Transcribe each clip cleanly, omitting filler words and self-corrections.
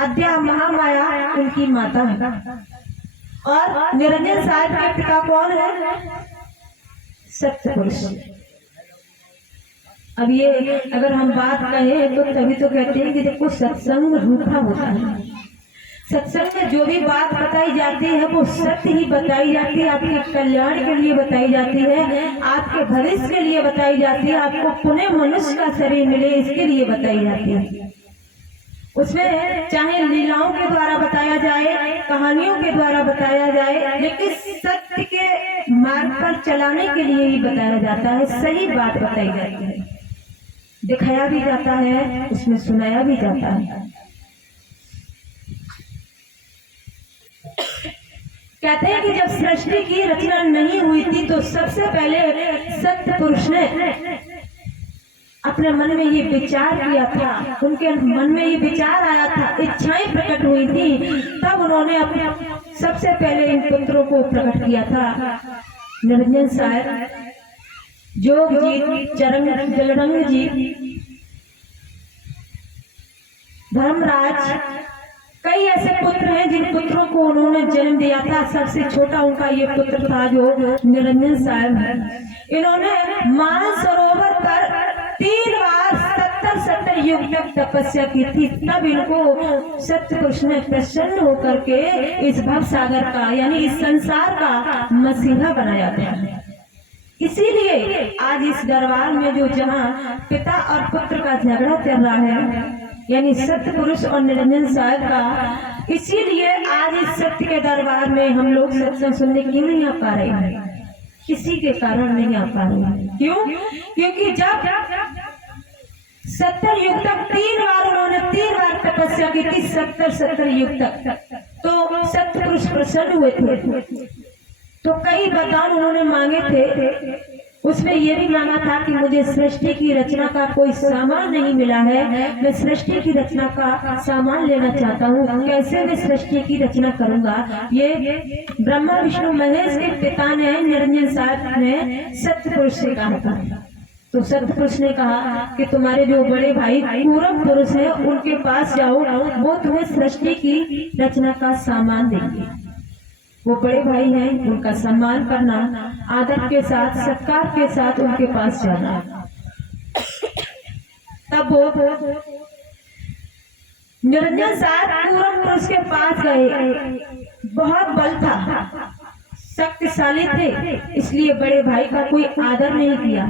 अद्या महामाया उनकी माता है। और निरंजन साहब के पिता कौन है? सत्य पुरुष। अब ये अगर हम बात कहें तो तभी तो कहते हैं कि देखो सत्संग रूखा होता है। सत्संग में जो भी बात बताई जाती है वो सत्य ही बताई जाती है, आपके कल्याण के लिए बताई जाती है, आपके भविष्य के लिए बताई जाती है, आपको पुनः मनुष्य का शरीर मिले इसके लिए बताई जाती है। उसमें चाहे लीलाओं के द्वारा बताया जाए, कहानियों के द्वारा बताया जाए, लेकिन सत्य के मार्ग पर चलाने के लिए ही बताया जाता है, सही बात बताई जाती है, दिखाया भी जाता है, उसमें सुनाया भी जाता है। कहते हैं कि जब सृष्टि की रचना नहीं हुई थी तो सबसे पहले सत्य पुरुष ने अपने मन में ये विचार किया था, उनके मन में ये विचार आया था, इच्छाएं प्रकट हुई थी, तब उन्होंने अपने सबसे पहले इन पुत्रों को प्रकट किया था। निरंजन साहब, जोग जी, जलरंग जी, धर्मराज, कई ऐसे पुत्र हैं जिन पुत्रों को उन्होंने जन्म दिया था। सबसे छोटा उनका ये पुत्र था जो निरंजन साहब है। इन्होंने मानसरोवर पर 3 बार 70 युग तक तपस्या की थी, तब इनको सत्य पुरुष ने प्रसन्न होकर के इस भव सागर का यानी इस संसार का मसीहा बनाया था। इसीलिए आज इस दरबार में जो जहाँ पिता और पुत्र का झगड़ा चल रहा है, यानी सत्य पुरुष और निरंजन साहब का, इसीलिए आज इस सत्य के दरबार में हम लोग सत्संग सुनने क्यों नहीं आ पा रहे हैं? किसी के कारण नहीं आ पा रहे हैं। क्यों? क्योंकि जब 70 युग तक 3 बार उन्होंने 3 बार तपस्या की थी, 70 युग तक, तो सत्य पुरुष प्रसन्न हुए थे। तो कई वरदान उन्होंने मांगे थे, उसमें यह भी मांगा था कि मुझे सृष्टि की रचना का कोई सामान नहीं मिला है, मैं सृष्टि की रचना का सामान लेना चाहता हूँ, कैसे मैं सृष्टि की रचना करूंगा? ये ब्रह्मा विष्णु महेश के पिता ने, निरंजन साहब ने सत्य पुरुष से कहा था। तो सत्य पुरुष ने कहा कि तुम्हारे जो बड़े भाई पूरब पुरुष है उनके पास जाओ, वो तुम्हें सृष्टि की रचना का सामान देंगे। वो बड़े भाई हैं, उनका सम्मान करना, आदर के साथ, सत्कार के साथ उनके पास जाना। तब वो निरंजन साहब पूरब पुरुष के पास गए। बहुत बल था, शक्तिशाली थे, इसलिए बड़े भाई का कोई आदर नहीं किया।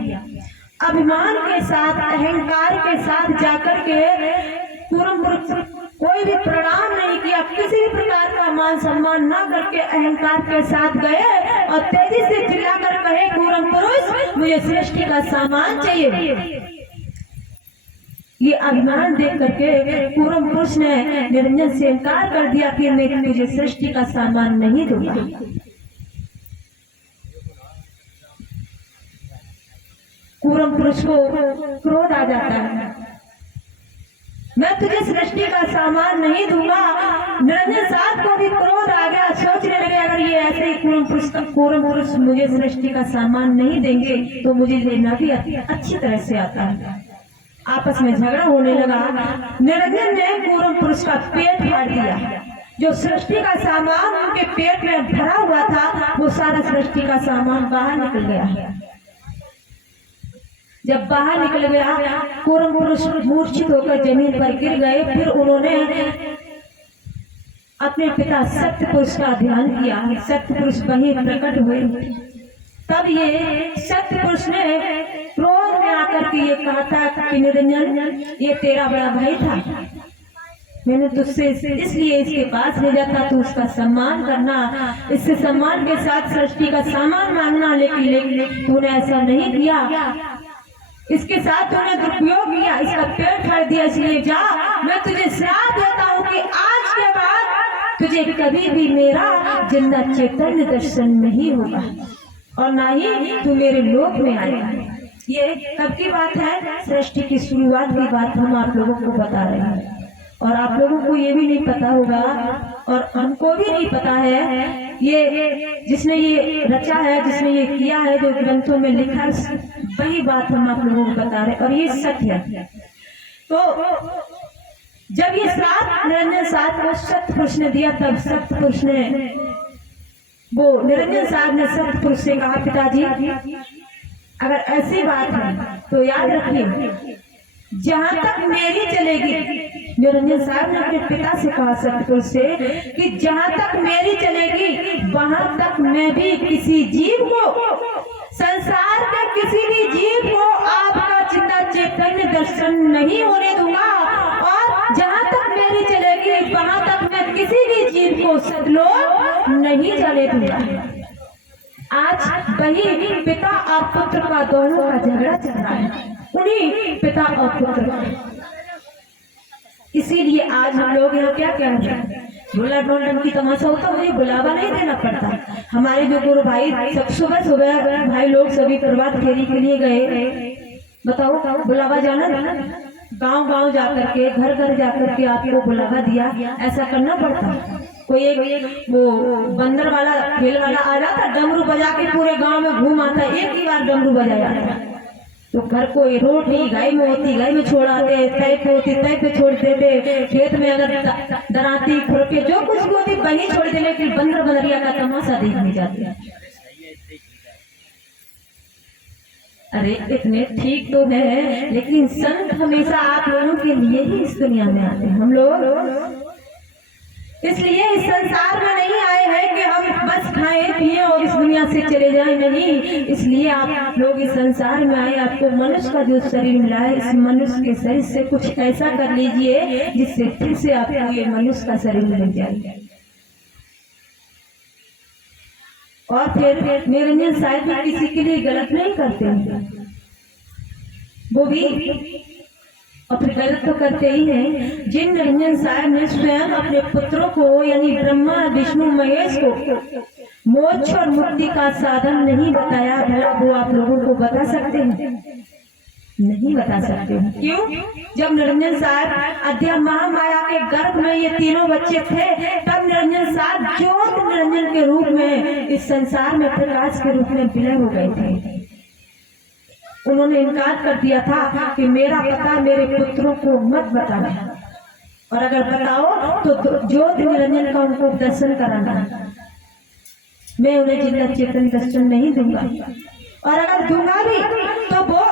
अभिमान के साथ, अहंकार के साथ जाकर के पूरब पुरुष कोई भी प्रणाम नहीं किया, किसी भी प्रकार का मान सम्मान न करके अहंकार के साथ गए और तेजी से चिल्लाकर कहे, पूरब पुरुष मुझे सृष्टि का सामान चाहिए। ये अभिमान देख करके पूरब पुरुष ने निरंजन से इनकार कर दिया कि मैं तुझे सृष्टि का सामान नहीं दूंगा। पूरब पुरुष को क्रोध आ जाता है, मैं तुझे सृष्टि का सामान नहीं दूंगा। निरंजन साहब को भी क्रोध आ गया, सोचने लगे अगर ये ऐसे ही पूरब पुरुष मुझे सृष्टि का सामान नहीं देंगे तो मुझे लेना भी अच्छी तरह से आता है। आपस में झगड़ा होने लगा। निरंजन ने पूरब पुरुष का पेट फाड़ दिया। जो सृष्टि का सामान उनके पेट में भरा हुआ था वो सारा सृष्टि का सामान बाहर निकल गया। जब बाहर निकल गया, पूरब पुरुष मूर्छित होकर जमीन पर गिर गए। फिर उन्होंने अपने पिता सत्य पुरुष का ध्यान किया। सत्य पुरुष वहीं प्रकट हुए। तब ये सत्य पुरुष ने क्रोध में आकर के ये कहा था कि निरंजन, ये तेरा बड़ा भाई था, मैंने तुझसे इसलिए इसके पास भेजा था, तू उसका सम्मान करना, इससे सम्मान के साथ सृष्टि का सामान मांगना, लेकिन तूने ऐसा नहीं किया। इसके साथ तूने दुरुपयोग किया, इसका पेट फाड़ दिया। इसलिए जा, मैं तुझे श्राप देता हूँ कि आज के बाद तुझे कभी भी मेरा जिंदा चैतन्य दर्शन नहीं होगा और ना ही तू मेरे लोक में आएगा। ये कब की बात है? सृष्टि की शुरुआत की बात हम आप लोगों को बता रहे हैं। और आप लोगों को ये भी नहीं पता होगा और हमको भी नहीं पता है, ये जिसने ये रचा है, जिसने ये किया है, जो ग्रंथों में लिखा है, वही बात हम आप लोगों को बता रहे हैं और ये सत्य है। तो जब ये श्राप निरंजन साहब को सतपुरुष ने दिया, तब सतपुरुष ने वो निरंजन साहब ने सतपुरुष से कहा, पिताजी अगर ऐसी बात है तो याद रखिए जहां तक मेरी चलेगी, निरंजन साहब ने अपने पिता से कहा सतपुरुष से कि जहां तक मेरी चलेगी वहां तक मैं भी किसी जीव को, संसार के किसी भी जीव को आपका जिंदा चैतन्य दर्शन नहीं होने दूंगा, और जहां तक मेरी चलेगी वहां तक मैं किसी भी जीव को सतलोक नहीं जाने दूंगा। आज वही पिता और पुत्र का दोनों का झगड़ा चल रहा है, उन्हीं पिता और पुत्र का। इसीलिए आज हम लोग यहाँ क्या कह रहे हैं, झूला ढोलन की तमाशा होता, मुझे बुलावा नहीं देना पड़ता। हमारे जो गुरु भाई सब सुबह सुबह भाई लोग सभी प्रभात फेरी के लिए गए, बताओ बुलावा जाना, गांव गांव जाकर के, घर घर जाकर के आपको बुलावा दिया, ऐसा करना पड़ता। कोई एक वो बंदर वाला खेल वाला आ जाता, डमरू बजा के पूरे गांव में घूम आता, एक ही बार डमरू बजाया तो घर को रोटी गाय में होती गाय में छोड़ आते, तय पे होती तय पे छोड़ देते, खेत में अगर दराती खुरके जो कुछ भी होती वही छोड़ दे, लेकिन बंदर बंदरिया का तमाशा देखने जाते। अरे इतने ठीक तो है, लेकिन संत हमेशा आप लोगों के लिए ही इस दुनिया में आते हैं। हम लोग इसलिए इस संसार में नहीं आए हैं कि हम बस खाएं पिए और इस दुनिया से चले जाएं, नहीं। इसलिए आप लोग इस संसार में आए, आपको मनुष्य का जो शरीर मिला है, इस मनुष्य के शरीर से कुछ ऐसा कर लीजिए जिससे फिर से आपको ये मनुष्य का शरीर मिल जाए। और फिर निरंजन साहब भी किसी के लिए गलत नहीं करते हैं, वो भी अपने गलत तो करते ही हैं। जिन निरंजन साहब ने स्वयं अपने पुत्रों को यानी ब्रह्मा विष्णु महेश को मोक्ष और मुक्ति का साधन नहीं बताया, भला वो आप लोगों को बता सकते हैं? नहीं बता सकते हैं। क्यों? जब निरंजन साहब अध्या महामाया के गर्भ में ये तीनों बच्चे थे, तब निरंजन साहब ज्योत निरंजन के रूप में इस संसार में प्रकाश के रूप में विलय हो गए थे। उन्होंने इनकार कर दिया था कि मेरा पता मेरे पुत्रों को मत बताना, और अगर बताओ तो ज्योत निरंजन का उनको दर्शन कराना, मैं उन्हें जिंदा चेतन दर्शन नहीं दूंगा। और अगर दूंगा भी तो वो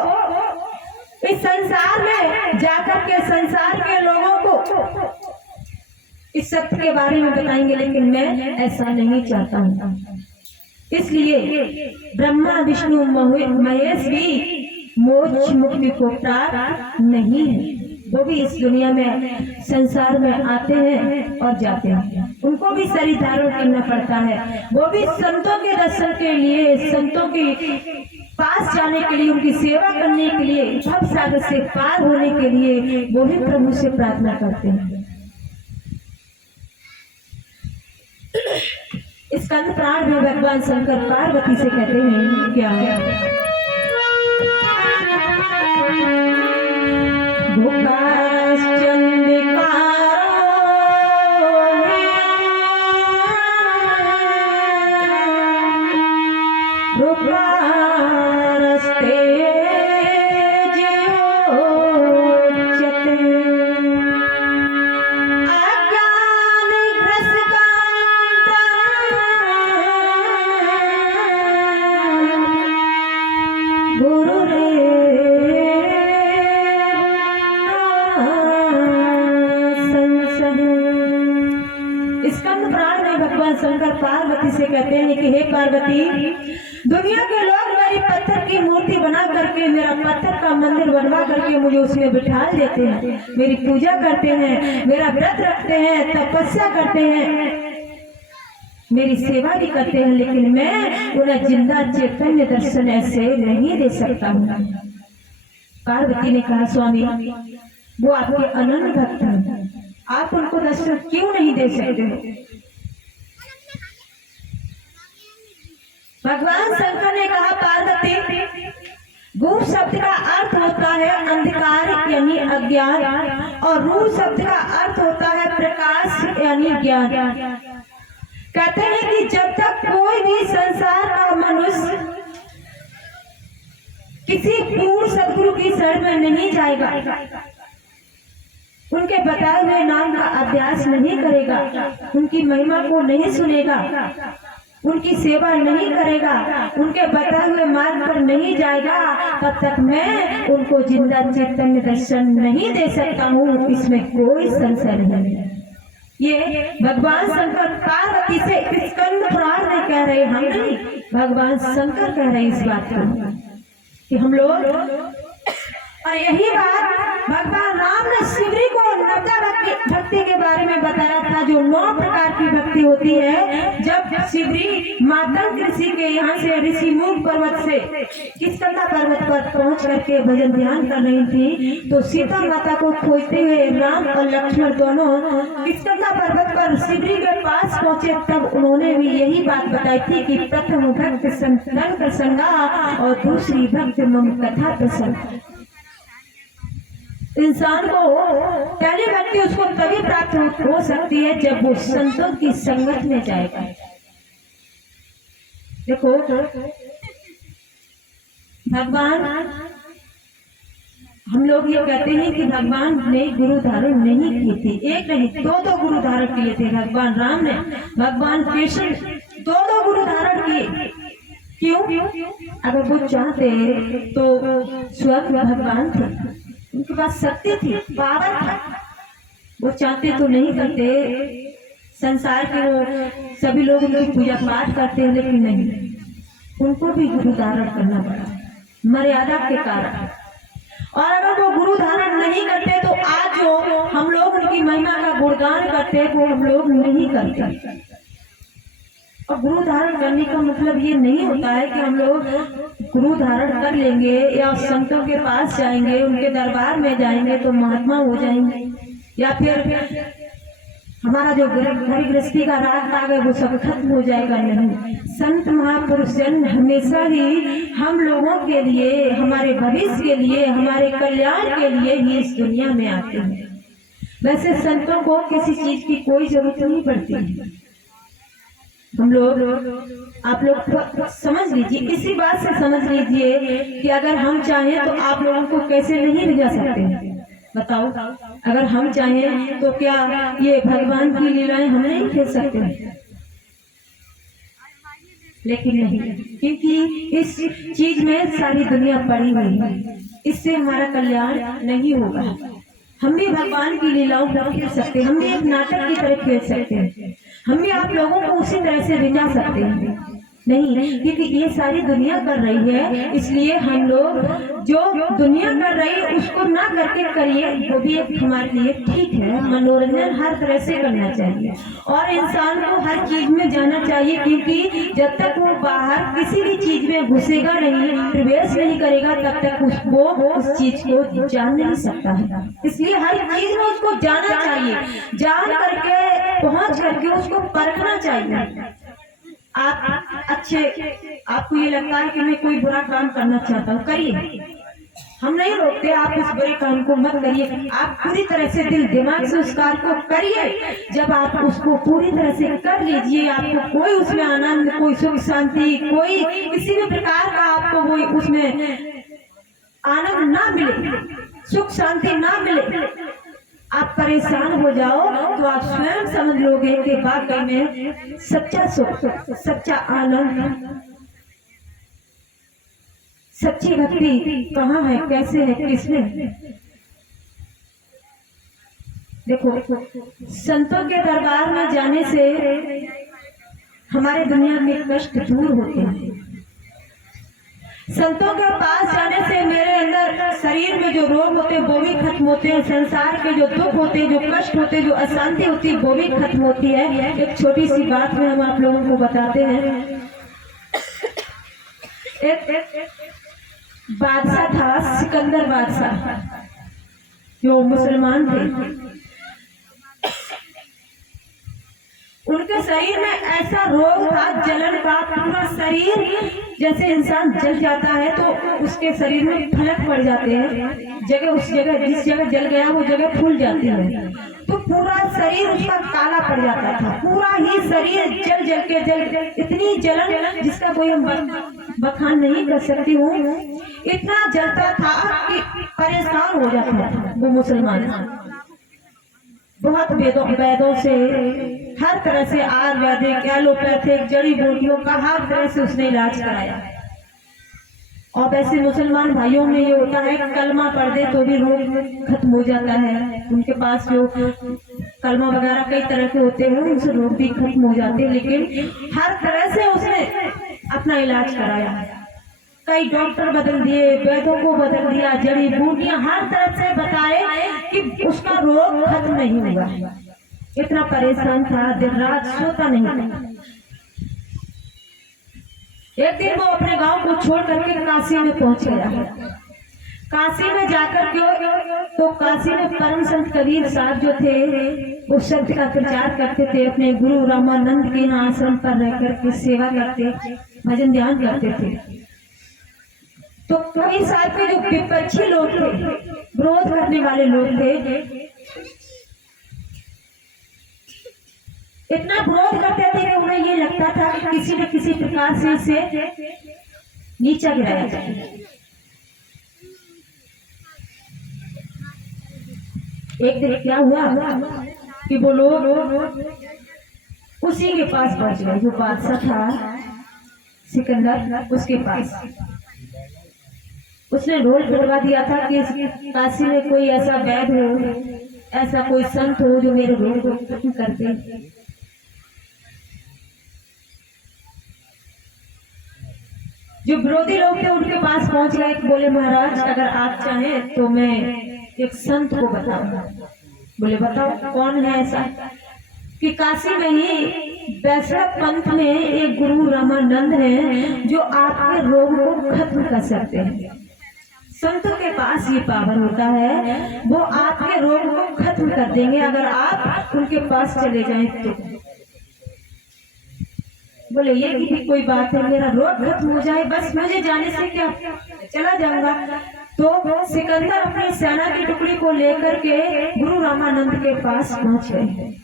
इस संसार में जाकर के संसार के लोगों को इस सत्य के बारे में बताएंगे, लेकिन मैं ऐसा नहीं चाहता हूँ। इसलिए ब्रह्मा विष्णु महेश भी मोक्ष मुक्ति को प्राप्त नहीं है, वो भी इस दुनिया में संसार में आते हैं और जाते हैं, उनको भी शरीर धारण करना पड़ता है। वो भी संतों के दर्शन के लिए, संतों के पास जाने के लिए, उनकी सेवा करने के लिए, भव सागर से पार होने के लिए वो भी प्रभु से प्रार्थना करते हैं। इस स्कंद पुराण में भगवान शंकर पार्वती से कहते हैं क्या है, शंकर पार्वती से कहते हैं कि हे पार्वती, दुनिया के लोग मेरी पत्थर की मूर्ति बना करके, मेरा पत्थर का मंदिर बनवा करके मुझे उसमें बिठा देते हैं, मेरी पूजा करते हैं, मेरा व्रत रखते हैं, तपस्या करते हैं, मेरी सेवा भी करते हैं, लेकिन मैं उन्हें जिंदा चैतन्य दर्शन ऐसे नहीं दे सकता हूँ। पार्वती ने कहा, स्वामी वो आपके अनन्य भक्त हैं, आप उनको दर्शन क्यों नहीं दे सकते? भगवान शंकर ने कहा, पार्वती, गुरु शब्द का अर्थ होता है अंधकार यानी अज्ञान, और रूप शब्द का अर्थ होता है प्रकाश यानी ज्ञान। कहते हैं कि जब तक कोई भी संसार का मनुष्य किसी पूर्ण सदगुरु की शरण में नहीं जाएगा, उनके बताए हुए नाम का अभ्यास नहीं करेगा, उनकी महिमा को नहीं सुनेगा, उनकी सेवा नहीं करेगा, उनके बताए हुए मार्ग पर नहीं जाएगा, तब तक मैं उनको जिंदा चैतन्य दर्शन नहीं दे सकता हूँ। इसमें कोई संशय नहीं है। ये भगवान शंकर पार्वती से स्कंद पुराण में कह रहे, हम नहीं, भगवान शंकर कह रहे इस बात को कि हम लोग। और यही बात भगवान राम ने शिवरी को नवदा भक्ति के बारे में बताया था, जो 9 प्रकार की भक्ति होती है। जब शिवरी मातंग ऋषि के यहाँ से ऋषि मूक पर्वत से किष्किंधा पर्वत पर पहुंच करके भजन ध्यान कर रही थी, तो सीता माता को खोजते हुए राम और लक्ष्मण दोनों किष्किंधा पर्वत पर शिवरी के पास पहुंचे। तब उन्होंने भी यही बात बताई थी कि प्रथम भक्त संतन प्रसंगा और दूसरी भक्त मम कथा प्रसंग। इंसान को पहली भक्ति उसको तभी प्राप्त हो सकती है जब वो संतों की संगत में जाएगा। देखो भगवान, हम लोग ये कहते हैं कि भगवान ने गुरु धारण नहीं किए थे, एक नहीं 2 गुरु धारण किए थे भगवान राम ने, भगवान कृष्ण 2 गुरु धारण किए। क्यों? अगर वो चाहते तो स्वयं भगवान थे, उनके पास शक्ति थी, पावर था, वो चाहते तो नहीं करते। संसार के वो सभी लोग उनकी पूजा पाठ करते हैं, लेकिन नहीं, उनको भी गुरु धारण करना पड़ा मर्यादा के कारण। और अगर वो गुरु धारण नहीं करते तो आज जो हम लोग उनकी महिमा का गुणगान करते हैं वो हम लोग नहीं करते। और गुरु धारण करने का मतलब ये नहीं होता है कि हम लोग गुरु धारण कर लेंगे या संतों के पास जाएंगे, उनके दरबार में जाएंगे तो महात्मा हो जाएंगे, या फिर हमारा जो घर गृहस्थी का राग राग है वो सब खत्म हो जाएगा। नहीं, संत महापुरुष जन हमेशा ही हम लोगों के लिए, हमारे भविष्य के लिए, हमारे कल्याण के लिए ही इस दुनिया में आते हैं। वैसे संतों को किसी चीज की कोई जरूरत नहीं पड़ती। हम लोग, आप लोग समझ लीजिए, इसी बात से समझ लीजिए कि अगर हम चाहें तो आप लोगों को कैसे नहीं भेजा सकते, बताओ। अगर हम चाहें तो क्या ये भगवान की लीलाएं हम नहीं खेल सकते? लेकिन नहीं, क्योंकि इस चीज में सारी दुनिया पड़ी हुई है, इससे हमारा कल्याण नहीं होगा। हम भी भगवान की लीलाओं को खेल सकते हैं, हम भी एक नाटक की तरह खेल सकते हैं, हम भी आप लोगों को उसी तरह से रिझा सकते हैं। नहीं, क्योंकि ये सारी दुनिया कर रही है, इसलिए हम लोग जो दुनिया कर रही है उसको ना करके करिए, वो भी एक हमारे लिए ठीक है। मनोरंजन हर तरह से करना चाहिए और इंसान को हर चीज में जाना चाहिए, क्योंकि जब तक वो बाहर किसी भी चीज में घुसेगा नहीं, प्रवेश नहीं करेगा, तब तक वो उस चीज को जान नहीं सकता है। इसलिए हर चीज में उसको जाना चाहिए, जान करके पहुंच करके उसको परखना चाहिए। आप अच्छे, आपको ये लगता है कि मैं कोई बुरा काम करना चाहता हूँ, करिए, हम नहीं रोकते, आप उस बुरे काम को मत करिए, आप पूरी तरह से दिल दिमाग से उस कार्य को करिए। जब आप उसको पूरी तरह से कर लीजिए, आपको कोई उसमें आनंद, कोई सुख शांति, कोई किसी भी प्रकार का आपको कोई उसमें आनंद ना मिले, सुख शांति ना मिले, आप परेशान हो जाओ, तो आप स्वयं समझ लोगे कि वाकई में सच्चा सुख, सच्चा आनंद, सच्ची भक्ति कहाँ है, कैसे है, किसमें। देखो, संतों के दरबार में जाने से हमारे दुनिया में कष्ट दूर होते हैं। संतों के पास जाने से मेरे अंदर शरीर में जो रोग होते हैं वो भी खत्म होते हैं, संसार के जो दुख होते हैं, जो कष्ट होते हैं, जो अशांति होती है वो भी खत्म होती है। एक छोटी सी बात में हम आप लोगों को बताते हैं। एक बादशाह था, सिकंदर बादशाह, जो मुसलमान थे। उनके शरीर में ऐसा रोग था, जलन का, पूरा शरीर जैसे इंसान जल जाता है तो उसके शरीर में फलक पड़ जाते हैं, जगह उस जगह जिस जगह जल गया वो जगह फूल जाती है, तो पूरा शरीर उसका काला पड़ जाता था, पूरा ही शरीर जल जल के इतनी जलन जिसका कोई हम बखान नहीं कर सकती हूँ, इतना जलता था कि परेशान हो जाता था वो मुसलमान। बहुत वेदों से, हर तरह से आयुर्वेदिक, एलोपैथिक, जड़ी बूटियों का हर तरह से उसने इलाज कराया। और वैसे मुसलमान भाइयों में ये होता है कलमा पढ़ दे तो भी रोग खत्म हो जाता है। उनके पास जो कलमा वगैरह कई तरह के होते हैं उनसे रोग भी खत्म हो जाते हैं, लेकिन हर तरह से उसने अपना इलाज कराया। कई डॉक्टर बदल दिए, वैद्यों को बदल दिया, जड़ी बूटियां हर तरह से बताए कि उसका रोग खत्म नहीं हुआ। इतना परेशान था, दिन रात सोता नहीं था। एक दिन वो अपने गांव को छोड़ करके काशी में पहुंच गया। काशी में जाकर के तो काशी में परम संत कबीर साहब जो थे वो शब्द का प्रचार करते थे। अपने गुरु रामानंद के यहाँ आश्रम पर रह करके सेवा करते, भजन ध्यान करते थे। तो कबीर साहब के जो विपक्षी लोग थे, विरोध करने वाले लोग थे, इतना विरोध करते थे कि उन्हें ये लगता था कि किसी न किसी प्रकार से इसे नीचा गिराया जाए। एक दिन क्या हुआ कि वो लोग उसी के पास पहुंच गए जो बादशाह था सिकंदर, उसके पास। उसने रोल पिटवा दिया था कि काशी में कोई ऐसा वैद्य हो, ऐसा कोई संत हो जो मेरे रोग को खत्म कर दे। जो विरोधी लोग थे उनके पास पहुंच गए, बोले महाराज अगर आप चाहें तो मैं एक संत को बताऊंगा। बोले बताओ कौन है ऐसा? कि काशी में ही वैष्णव पंथ में एक गुरु रामानंद है जो आपके रोग को खत्म कर सकते हैं। संतों के पास ये पावर होता है, वो आपके रोग को खत्म कर देंगे अगर आप उनके पास चले जाएं तो। बोले ये भी कोई बात है, मेरा रोग खत्म हो जाए बस, मुझे जाने से क्या, चला जाऊंगा। तो सिकंदर अपनी सेना की टुकड़ी को लेकर के गुरु रामानंद के पास पहुंच गए।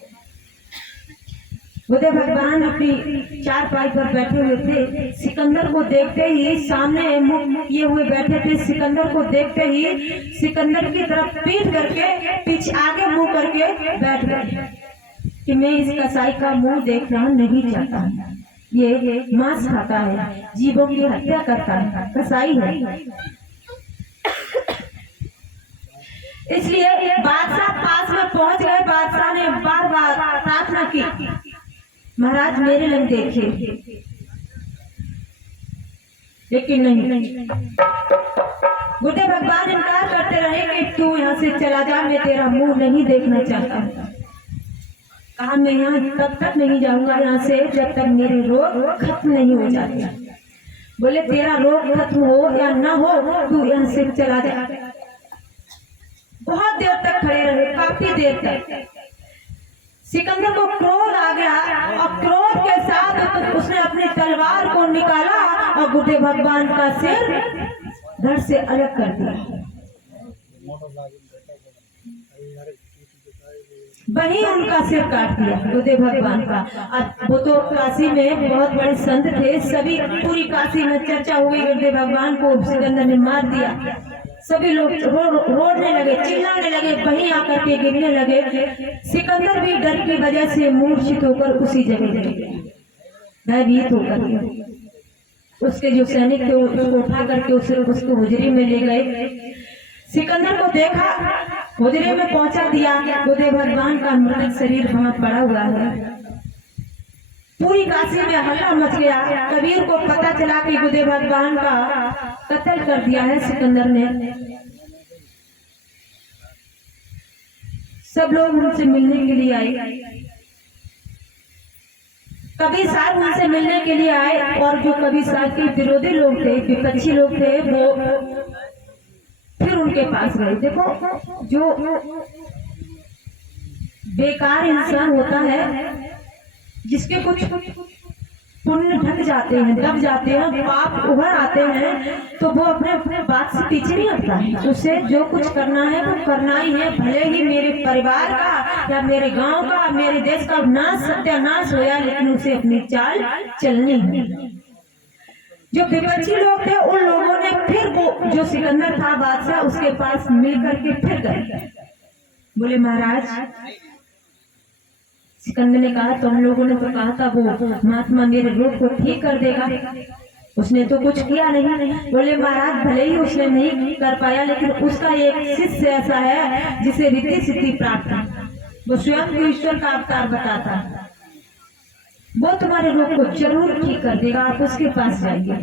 बुद्ध भगवान अपनी चारपाई पर बैठे हुए थे। सिकंदर को देखते ही, सामने मुंह किए हुए बैठे थे, सिकंदर को देखते ही सिकंदर की तरफ पीठ करके पीछे आगे मुंह करके बैठ गए कि मैं इस कसाई का मुंह देखना नहीं चाहता। ये मांस खाता है, जीवों की हत्या करता है, कसाई है। इसलिए बादशाह पास में पहुंच गए। बादशाह ने बार बार प्रार्थना की, महाराज मेरे लग देखिए, लेकिन नहीं। बुद्ध भगवान इनकार करते रहे कि तू यहाँ से चला जा, मैं तेरा मुंह नहीं देखना चाहता। कहा मैं यहाँ तब तक नहीं जाऊंगा यहाँ से जब तक मेरे रोग खत्म नहीं हो जाते। बोले तेरा रोग खत्म हो या ना हो तू यहाँ से चला जा। बहुत देर तक खड़े रहे, काफी देर तक। सिकंदर को क्रोध आ गया और क्रोध के साथ उसने अपनी तलवार को निकाला और बुद्ध भगवान का सिर धड़ से अलग कर दिया। वही उनका सिर काट दिया बुद्ध भगवान का। अब वो तो काशी में बहुत बड़े संत थे, सभी पूरी काशी में चर्चा हुई, बुद्ध भगवान को सिकंदर ने मार दिया। सभी लोग रोने लगे, चिल्लाने लगे, वहीं आकर के गिरने लगे। सिकंदर भी डर की वजह से मूर्छित होकर उसी जगह गिर गया, भयभीत होकर। उसके जो सैनिक थे उसको उठा करके उसको हुजरी में ले गए। सिकंदर को देखा, हुजरे में पहुंचा दिया, बुद्ध भगवान का मृत शरीर वहां पड़ा हुआ है। पूरी काशी में हल्ला मच गया। कबीर को पता चला कि बुद्ध भगवान का कत्ल कर दिया है सिकंदर ने। सब लोग उनसे मिलने के लिए आए। कबीर साहब उनसे मिलने के लिए आए और जो कबीर साहब के विरोधी लोग थे, विपक्षी लोग थे, वो फिर उनके पास गए। देखो जो बेकार इंसान होता है, जिसके कुछ पुण्य ढक जाते हैं, दब जाते हैं, पाप उभर आते हैं, तो वो अपने बात से पीछे नहीं हटता है। उसे जो कुछ करना है वो करना ही है, भले ही मेरे परिवार का या मेरे गांव का, मेरे देश का नाश सत्यानाश होया, लेकिन उसे अपनी चाल चलनी है। जो विपक्षी लोग थे उन लोगों ने फिर वो जो सिकंदर था बादशाह, उसके पास मिल करके फिर गए। बोले महाराज सिकंदर ने कहा तुम लोगों ने तो कहा था वो महात्मा मेरे रोग को ठीक कर देगा, उसने तो कुछ किया नहीं। बोले महाराज भले ही उसने नहीं कर पाया, लेकिन उसका एक शिष्य ऐसा है जिसे रिद्धि सिद्धि प्राप्त है, वो स्वयं को ईश्वर का अवतार बताता है, वो तुम्हारे रोग को जरूर ठीक कर देगा, आप उसके पास जाइए।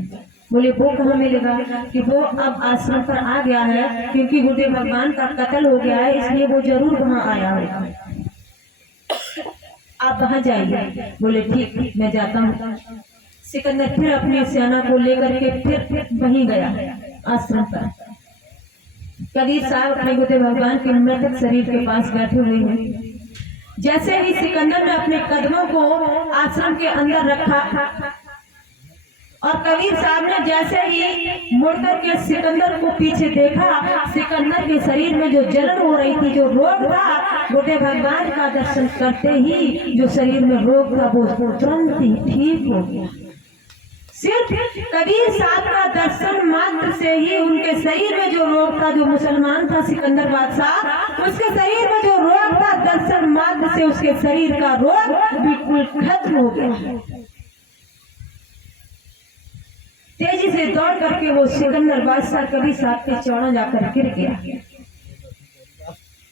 बोले वो कहाँ मिलेगा? कि वो अब आश्रम पर आ गया है, क्योंकि गुरुदेव भगवान का कत्ल हो गया है, इसलिए वो जरूर वहाँ आया होगा, आप वहाँ जाइए। बोले ठीक मैं जाता हूँ। सिकंदर फिर अपनी सेना को लेकर के फिर वहीं गया आश्रम पर। कबीर साहब अपने गुरुदेव भगवान के मृतक शरीर के पास बैठे हुए हैं। जैसे ही सिकंदर ने अपने कदमों को आश्रम के अंदर रखा और कबीर साहब ने जैसे ही मुड़कर के सिकंदर को पीछे देखा, सिकंदर के शरीर में जो जलन हो रही थी, जो रोग था, गुरुदेव भगवान का दर्शन करते ही जो शरीर में रोग था वो तुरंत ही ठीक हो गया। सिर्फ कबीर साहब का दर्शन मात्र से ही उनके शरीर में जो रोग था, जो मुसलमान था सिकंदर बादशाह, उसके शरीर में जो रोग था, दर्शन मात्र से उसके शरीर का रोग बिल्कुल खत्म हो गया। तेजी से दौड़ करके वो सिकंदर बादशाह कबीर साहब के चौड़ा जाकर गिर गया।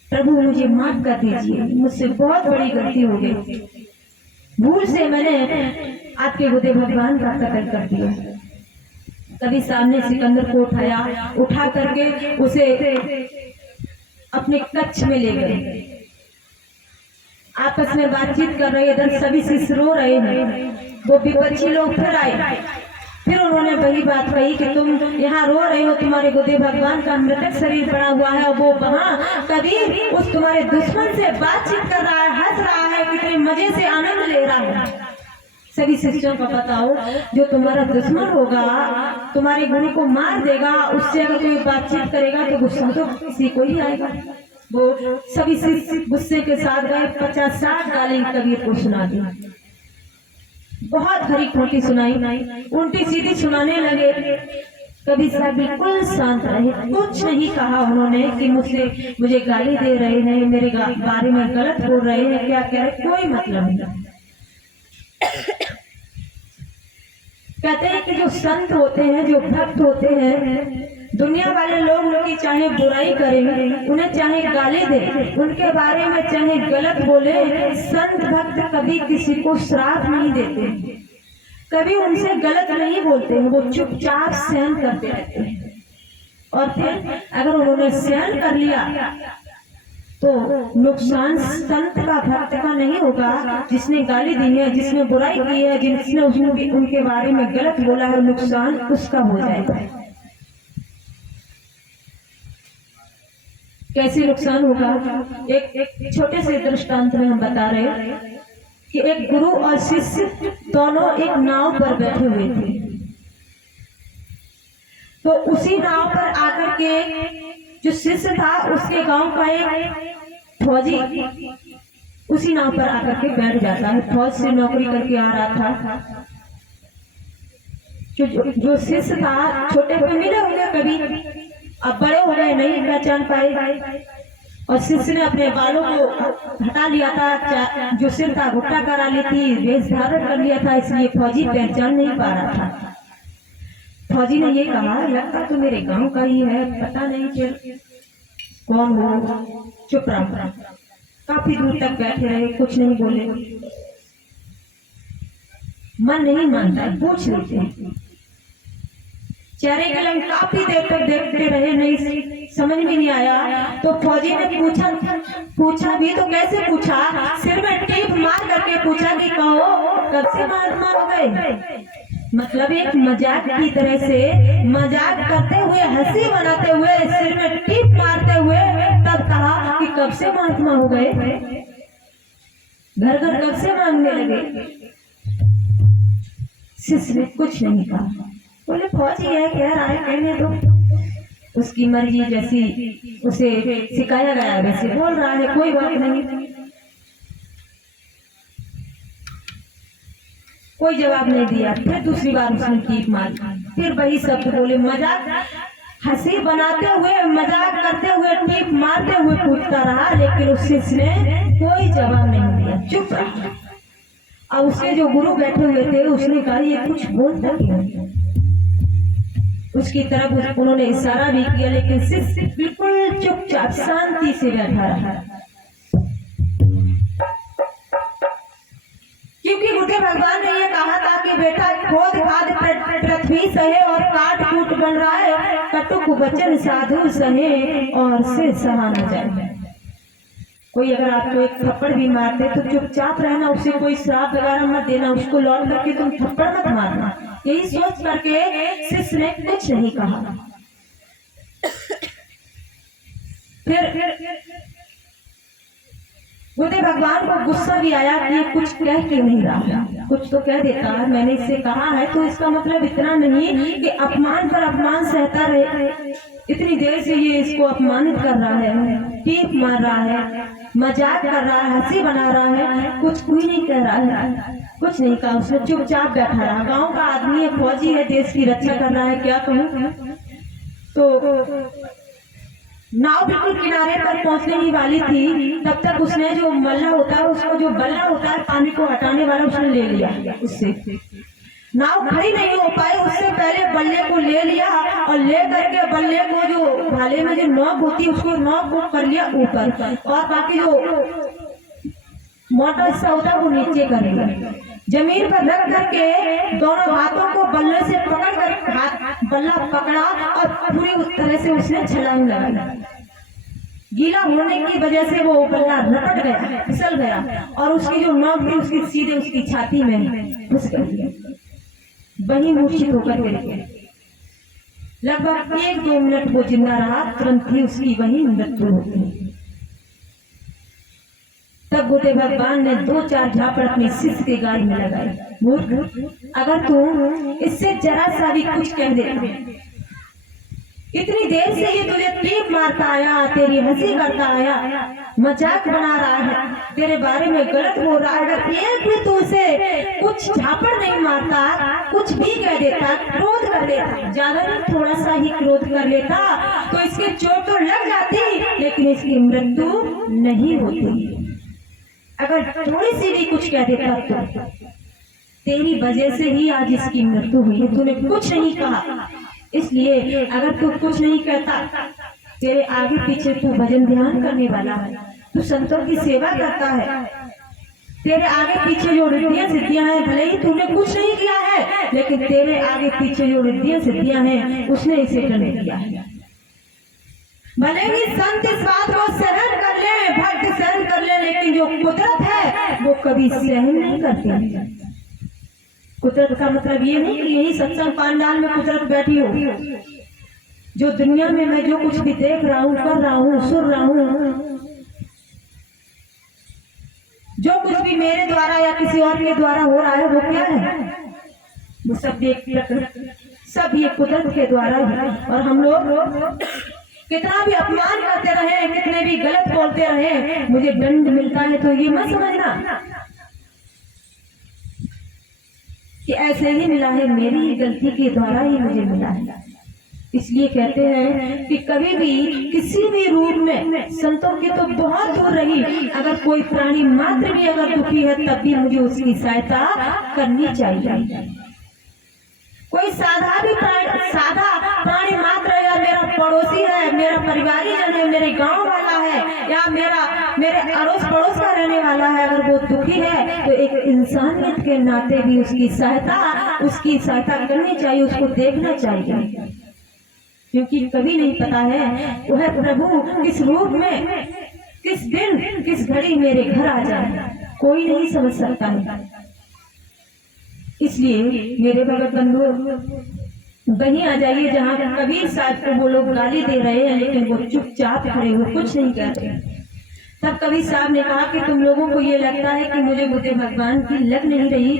प्रभु मुझे माफ कर दीजिए, मुझसे बहुत बड़ी गलती हो गई, भूल से मैंने आपके गुरुदेव भगवान का कत्ल कर दिया। कबीर साहब ने सिकंदर को उठाया, उठा करके उसे अपने कक्ष में ले गए। आपस में बातचीत कर रहे, इधर सभी शिष्य रो रहे हैं। वो विपक्षी लोग फिर आए, फिर उन्होंने वही बात कही कि तुम यहाँ रो रहे हो, तुम्हारे गुरुदेव भगवान का मृतक शरीर पड़ा हुआ है, वो वहाँ कबीर उस तुम्हारे दुश्मन से बातचीत कर रहा है, हंस रहा है, कितने मजे से आनंद ले रहा है। सभी शिष्यों को बताओ, जो तुम्हारा दुश्मन होगा, तुम्हारे गुरु को मार देगा, उससे अगर कोई बातचीत करेगा तो गुस्सा तो किसी को ही आएगा। वो सभी शिष्य गुस्से के साथ गए, 50-60 गाली कबीर को सुना दी, बहुत खरी खोटी सुनाई, उल्टी सीधी सुनाने लगे। कबीर साहब बिल्कुल शांत रहे, कुछ नहीं कहा उन्होंने कि मुझे गाली दे रहे हैं, मेरे बारे में गलत बोल रहे हैं, क्या कह रहे, कोई मतलब नहीं। कहते हैं कि जो संत होते हैं, जो भक्त होते हैं, दुनिया वाले लोग उनकी चाहे बुराई करें, उन्हें चाहे गाली दे, उनके बारे में चाहे गलत बोले, संत भक्त कभी किसी को श्राप नहीं देते, कभी उनसे गलत नहीं बोलते हैं, वो चुपचाप सहन करते रहते हैं। और फिर अगर उन्होंने सहन कर लिया तो नुकसान संत का भक्त का नहीं होगा, जिसने गाली दी है, जिसने बुराई की है, जिसने उनके बारे में गलत बोला है, नुकसान उसका हो जाएगा। कैसे नुकसान होगा? एक छोटे से दृष्टांत में हम बता रहे हैं कि एक गुरु और शिष्य दोनों एक नाव पर बैठे हुए थे। तो उसी नाव पर आकर के जो शिष्य था, उसके गांव का एक फौजी उसी नाव पर आकर के बैठ जाता है। फौज से नौकरी करके आ रहा था। जो शिष्य था, छोटे पे मिले होंगे कभी, अब बड़े हो गए, नहीं पहचान पाए, और शिष्य ने अपने बालों को हटा लिया था, जो सिर था घुट्टा करा ली थी, वेश धारण कर लिया था, इसलिए फौजी पहचान नहीं पा रहा था। फौजी ने ये कहा, लगता तो मेरे गांव का ही है, पता नहीं फिर कौन हो। चुप रहा, काफी दूर तक बैठे रहे, कुछ नहीं बोले। मन नहीं मानता, पूछ लेते हैं। चेहरे के रंग काफी देर तक देखते रहे, नहीं समझ में नहीं आया। तो फौजी ने पूछा भी तो कैसे पूछा, सिर में टीप मार करके पूछा कि कहो कब से महात्मा हो गए। मतलब एक मजाक की तरह से, मजाक करते हुए, हंसी बनाते हुए, सिर में टीप मारते हुए तब कहा कि कब से महात्मा हो गए, घर घर कब से मांगने लगे। शिष्य ने कुछ नहीं कहा। बोले फौजी है, कह रहा है, कहने दो, उसकी मर्जी, जैसी उसे सिखाया गया वैसे बोल रहा है, कोई बात नहीं। कोई जवाब नहीं दिया। फिर दूसरी बार उसने कीक मारी, फिर वही शब्द बोले, मजाक हंसी बनाते हुए, मजाक करते हुए, टीप मारते हुए पूछता रहा, लेकिन उस शिष्य ने कोई जवाब नहीं दिया, चुप रहा। और उसके जो गुरु बैठे हुए थे उसने कहा ये कुछ बोलता क्यों? उसकी तरफ उन्होंने इशारा भी किया, लेकिन शिष्य बिल्कुल चुपचाप शांति से बैठा रहा, क्योंकि बुद्ध भगवान ने ये कहा था कि बेटा खोद खाद पृथ्वी सहे और काट कूट बन रहा है, कटुक वचन साधु सहे और से सहा न जाए। कोई अगर आपको एक थप्पड़ भी मारते तो चुपचाप रहना, उसे कोई श्राप वगैरह मत देना, उसको लौट करके तुम थप्पड़ मत मारना। यही सोच करके शिष्य ने कुछ नहीं कहा। फिर बुद्ध भगवान को गुस्सा भी आया कि कुछ कह क्यों नहीं रहा, कुछ तो कह देता है, मैंने इससे कहा है तो इसका मतलब इतना नहीं कि अपमान पर अपमान सहता रहे। इतनी देर से ये इसको अपमानित कर रहा है, टीप मार रहा है, मजाक कर रहा है, हंसी बना रहा है, कुछ कोई नहीं कह रहा है, कुछ नहीं कहा। उसने चुपचाप बैठा रहा। गांव का आदमी है, फौजी है, देश की रक्षा कर रहा है, क्या कहूँ। तो नाव बिल्कुल किनारे पर पहुंचने ही वाली थी, तब तक उसने जो मल्ला होता है, उसको जो बल्ला होता है पानी को हटाने वाला, उसने ले लिया। उससे नाव खड़ी नहीं हो पाई, उससे पहले बल्ले को ले लिया और ले करके बल्ले को जो भाले में जो नोक होती है उसको नोक को कर लिया ऊपर, और बाकी जो मोटा हिस्सा होता है वो नीचे कर लिया। जमीन पर रख करके दोनों हाथों को बल्ले से पकड़ कर हाथ बल्ला पकड़ा और पूरी तरह से उसने छलांग लगाई। गीला होने की वजह से वो बल्ला रपट गया, फिसल गया और उसकी जो नोक थी उसकी सीधे उसकी छाती में घुस गई। वही मूर्छित होकर गिर गया। लगभग 1-2 मिनट वो जिंदा रहा, तुरंत ही उसकी वही मृत्यु हो गई। तब बुद्ध भगवान ने 2-4 झापड़ अपने शिष्य के गाल में लगाए। मूर्ख, अगर तू इससे जरा सा भी कुछ कह देता, इतनी देर से ये तुझे टीप मारता आया, तेरी हंसी करता आया, मजाक बना रहा है, तेरे बारे में गलत हो रहा है, अगर एक भी तू उसे कुछ झापड़ नहीं मारता, कुछ भी कह देता, क्रोध कर लेता, ज्यादा नहीं थोड़ा सा ही क्रोध कर लेता, तो इसकी चोट तो लग जाती, लेकिन इसकी मृत्यु नहीं होती। अगर थोड़ी सी भी कुछ कह देता तो तेरी वजह से ही आज इसकी मृत्यु हुई है। तूने कुछ नहीं कहा, इसलिए अगर तू कुछ नहीं कहता, तेरे आगे पीछे तू भजन ध्यान करने वाला है, तू संतों की सेवा करता है, तेरे आगे पीछे जो रिद्धियां सिद्धियां हैं, भले ही तूने कुछ नहीं किया है, लेकिन तेरे आगे पीछे जो रिद्धियां सिद्धियां हैं उसने इसे करने दिया है। भले ही संत इस बात को सहन कर ले, भक्त सहन कर ले, लेकिन जो कुदरत है वो कभी सहन नहीं करती। कुदरत का मतलब ये नहीं कि यही सत्संग पांडाल में कुदरत बैठी हो। जो दुनिया में मैं जो कुछ भी देख रहा हूँ, कर रहा हूँ, सुन रहा हूँ, जो कुछ भी मेरे द्वारा या किसी और के द्वारा हो रहा है, वो क्या है? वो सब सब ये कुदरत के द्वारा है। और हम लोग कितना भी अपमान करते रहे, कितने भी गलत बोलते रहे, मुझे दंड मिलता है तो ये मत समझना कि ऐसे ही मिला है, मेरी ही गलती के द्वारा ही मुझे मिला है। इसलिए कहते हैं कि कभी भी किसी भी रूप में संतों की तो बहुत दूर रही, अगर कोई प्राणी मात्र भी अगर दुखी है तब भी मुझे उसकी सहायता करनी चाहिए। कोई सादा प्राणी मात्र या मेरा पड़ोसी है, मेरा परिवारी जन है, मेरे गांव वाला है या मेरे अड़ोस पड़ोस का रहने वाला है, अगर वो दुखी है तो एक इंसानियत के नाते भी उसकी सहायता करनी चाहिए, उसको देखना चाहिए, क्योंकि कभी नहीं पता है वह प्रभु किस रूप में, किस दिन, किस घड़ी मेरे घर आ जाए, कोई नहीं समझ सकता है। इसलिए मेरे भगत बंधु वहीं आ जाइए जहाँ कबीर साहब को वो लोग गाली दे रहे हैं, लेकिन वो चुपचाप खड़े हो, कुछ नहीं कह रहे। तब कबीर साहब ने कहा कि तुम लोगों को ये लगता है कि मुझे बुद्ध भगवान की लग नहीं रही,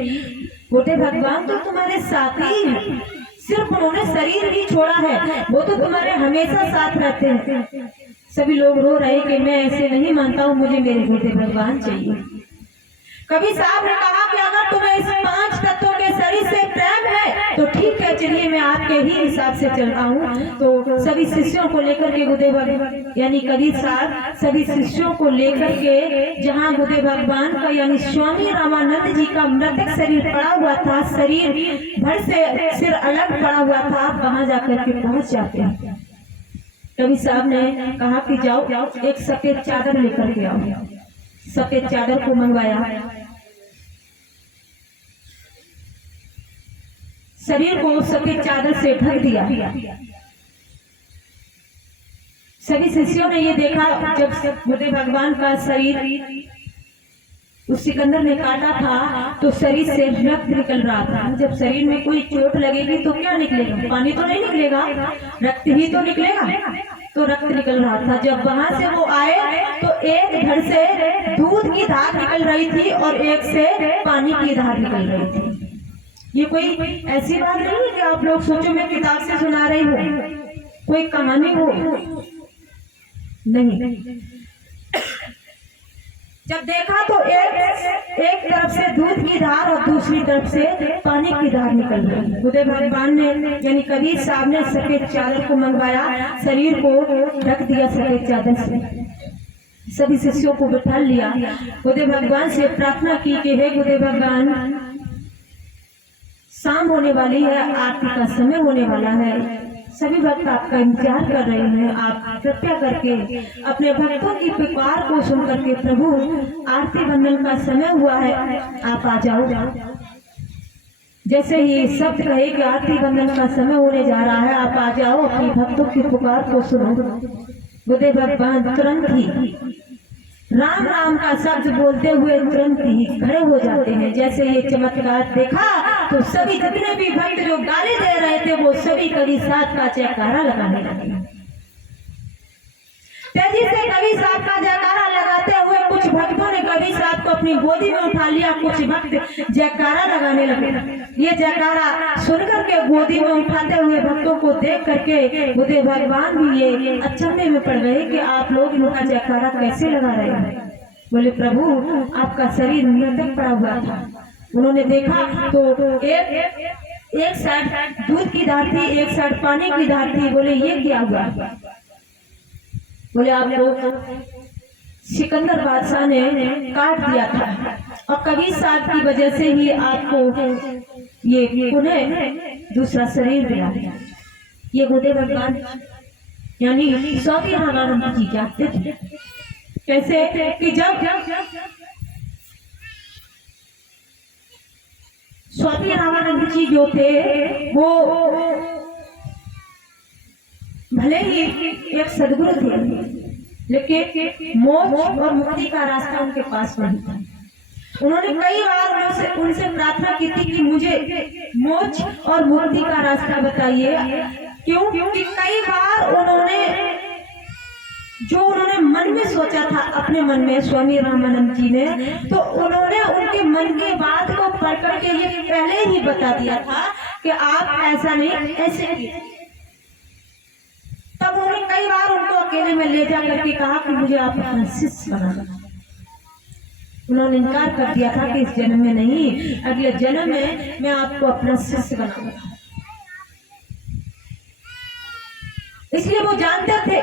बुद्ध भगवान तो तुम्हारे साथ ही है, सिर्फ उन्होंने शरीर ही छोड़ा है, वो तो तुम्हारे हमेशा साथ रहते हैं। सभी लोग रो रहे कि मैं ऐसे नहीं मानता हूँ, मुझे मेरे बुद्ध भगवान चाहिए। कबीर साहब ने कहा कि अगर तुम्हें इस 5 तत्वों के शरीर से प्रेम है तो ठीक है, चलिए मैं आपके ही हिसाब से चल रहा हूँ। तो सभी शिष्यों को लेकर के गुरुदेव यानी कबीर साहब सभी शिष्यों को लेकर के जहाँ गुरुदेव भगवान का यानी स्वामी रामानंद जी का मृतक शरीर पड़ा हुआ था, शरीर भर से सिर अलग पड़ा हुआ था, वहां जाकर के पहुंच जाते हैं। कबीर साहब ने कहा कि जाओ एक सफेद चादर लेकर के आओ। सफेद चादर को मंगवाया, शरीर को सफेद चादर से ढक दिया। सभी शिष्यों ने ये देखा, जब गुरुदेव भगवान का शरीर उस सिकंदर ने काटा था तो शरीर से रक्त निकल रहा था। जब शरीर में कोई चोट लगेगी तो क्या निकलेगा? पानी तो नहीं निकलेगा, रक्त ही तो निकलेगा। तो रक्त निकल रहा था। जब वहां से वो आए तो एक घर से दूध की धार निकल रही थी और एक से पानी की धार निकल रही थी। ये कोई ऐसी बात नहीं है कि आप लोग सोचो मैं किताब से सुना रही हूँ, कोई कहानी हो, नहीं। जब देखा तो एक तरफ से दूध की धार और दूसरी तरफ से पानी की धार निकल रही। गुरुदेव भगवान ने यानी कबीर साहब ने सफेद चादर को मंगवाया, शरीर को ढक दिया सफेद चादर से। सभी शिष्यों को बिठा लिया, गुरुदेव भगवान से प्रार्थना की कि हे गुरुदेव भगवान, शाम होने वाली है, आरती का समय होने वाला है, सभी भक्त आपका इंतजार कर रहे हैं। आप कृपया करके अपने भक्तों की पुकार को सुन करके प्रभु आरती बंधन का समय हुआ है, आप आ जाओ। जैसे ही शब्द कहे कि आरती बंधन का समय होने जा रहा है, आप आ जाओ, अपनी भक्तों की पुकार को सुनो। गुरुदेव भगवान तुरंत ही राम राम का शब्द बोलते हुए तुरंत ही खड़े हो जाते हैं। जैसे ये चमत्कार देखा तो सभी जितने भी भक्त जो गाली दे रहे थे वो सभी कबीर साहब का जयकारा लगाने लगे। तेजी से कबीर साहब का जयकारा लगाते हुए कुछ भक्तों ने कबीर साहब को अपनी गोदी में उठा लिया, कुछ भक्त जयकारा लगाने लगे। ये जयकारा सुनकर के गोदी में उठाते हुए भक्तों को देख करके गुरुदेव भगवान भी ये अचंभे में पड़ गए कि आप लोग इनका जयकारा कैसे लगा रहे हैं। बोले प्रभु आपका शरीर मृतक पड़ा हुआ था। उन्होंने देखा तो एक साइड दूध की धार थी, एक साइड पानी की धार थी। बोले ये क्या हुआ? बोले आप लोग सिकंदर बादशाह ने काट दिया था और कबीर साहब की वजह से ही आपको ये उन्हें दूसरा शरीर मिला। ये गुरुदेव भगवान यानी स्वामी रामानंद जी जानते थे कैसे कि जब स्वामी रामानंद जी जो थे वो भले ही एक सदगुरु थे, लेकिन मोक्ष और मुक्ति का रास्ता उनके पास नहीं था। उन्होंने कई बार उनसे प्रार्थना की थी कि मुझे मोक्ष और मुक्ति का रास्ता बताइए। क्यों? क्योंकि कई बार उन्होंने मन में सोचा था अपने मन में स्वामी रामानंद जी ने, तो उन्होंने उनके मन की बात को पढ़ करके ये पहले ही बता दिया था कि आप ऐसा नहीं ऐसे कीजिए। तब उन्होंने कई बार उनको अकेले में ले जा करके कहा कि मुझे आप अपना शिष्य बनाना। उन्होंने इनकार कर दिया था कि इस जन्म में नहीं, अगले जन्म में मैं आपको अपना शिष्य बनाऊंगा। इसलिए वो जानते थे।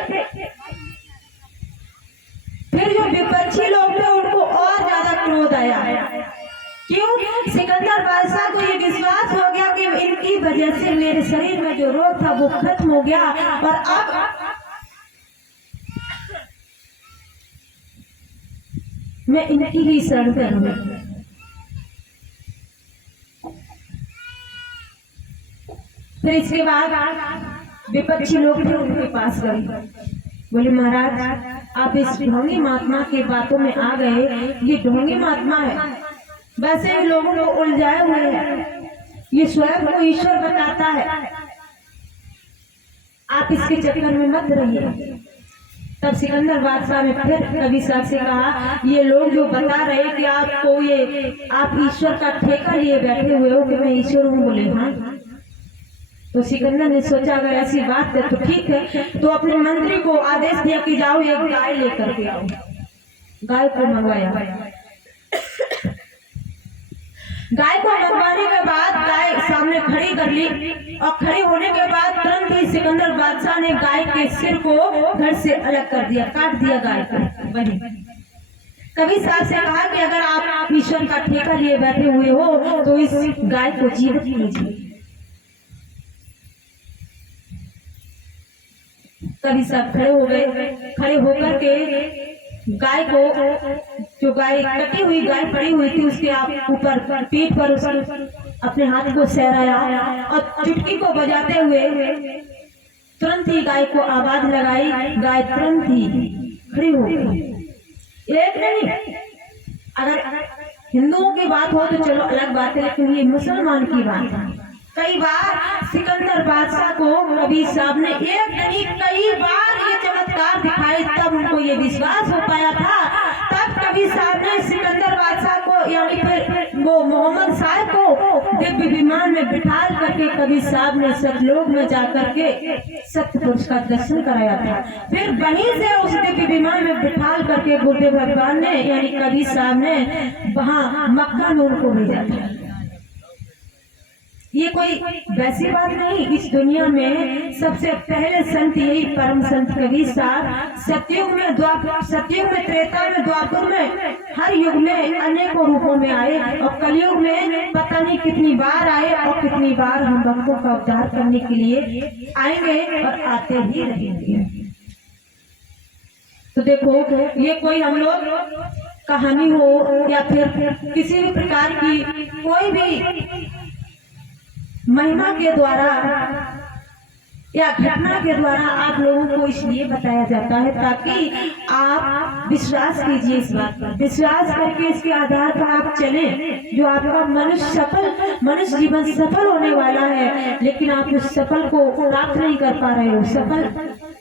फिर जो विपक्षी लोग थे उनको और ज्यादा क्रोध आया। क्यों? सिकंदर बादशाह को ये विश्वास हो गया कि इनकी वजह से मेरे शरीर में जो रोग था वो खत्म हो गया और अब मैं इनकी ही शरण करूंगा। फिर इसके बाद विपक्षी लोग थे उनके पास गए, बोले महाराज आप इस ढोंगी महात्मा के बातों में आ गए, ये ढोंगी महात्मा है, वैसे ही लोगों को उलझाए हुए हैं, ये स्वयं को ईश्वर बताता है, आप इसके चक्कर में मत रहिए। तब सिकंदर बादशाह ने फिर कबीर साहब से कहा ये लोग जो बता रहे कि आपको ये आप ईश्वर का ठेका लिए बैठे हुए हो कि मैं ईश्वर हूँ। बोले हाँ। तो सिकंदर ने सोचा अगर ऐसी बात है तो ठीक है, तो अपने मंत्री को आदेश दिया कि जाओ एक गाय लेकर के आओ। गाय को मंगवाया, गाय को मंगवाने के बाद गाय सामने खड़ी कर ली और खड़ी होने के बाद तुरंत ही सिकंदर बादशाह ने गाय के सिर को घर से अलग कर दिया, काट दिया गाय को। वही कभी साहब से कहा कि अगर आप ईश्वर का ठेका लिए बैठे हुए हो तो इस गाय को जीवित कीजिए। कभी साहब खड़े हो गए, खड़े होकर के गाय को, जो गाय कटी हुई गाय पड़ी हुई थी उसके ऊपर पीठ पर अपने हाथ को सहराया और चुटकी को बजाते हुए तुरंत ही गाय को आवाज लगाई। गाय तुरंत ही खड़ी हो गई। एक नहीं, अगर हिंदुओं की बात हो तो चलो अलग बात है, लेकिन ये मुसलमान की बात है। कई बार सिकंदर बादशाह को कबीर साहब ने एक नहीं कई बार ये चमत्कार दिखाए, तब उनको ये विश्वास हो पाया था। तब कबीर साहब ने सिकंदर बादशाह को यानी फिर वो मोहम्मद साहब को दिव्य विमान में बिठाल करके कबीर साहब ने सतलोक में जाकर के सतपुरुष का दर्शन कराया था। फिर वहीं से उस दिव्य विमान में बिठाल करके गुरुदेव भगवान ने यानी कबीर साहब ने वहाँ मक्का में उनको भेजा था। ये कोई वैसी बात नहीं, इस दुनिया में सबसे पहले संत यही परम संत कबीर साहब सतयुग में त्रेता में द्वापर में हर युग में अनेकों रूपों में आए और कलयुग में पता नहीं कितनी बार आए और कितनी बार हम भक्तों का उद्धार करने के लिए आएंगे और आते ही रहेंगे। तो देखो, ये कोई हम लोग कहानी हो या फिर किसी भी प्रकार की कोई भी महिमा के द्वारा या घटना के द्वारा आप लोगों को इसलिए बताया जाता है ताकि आप विश्वास कीजिए इस बात पर, विश्वास करके इसके आधार पर आप चलें। जो आपका मनुष्य जीवन सफल होने वाला है, लेकिन आप उस सफल को प्राप्त नहीं कर पा रहे हो, सफल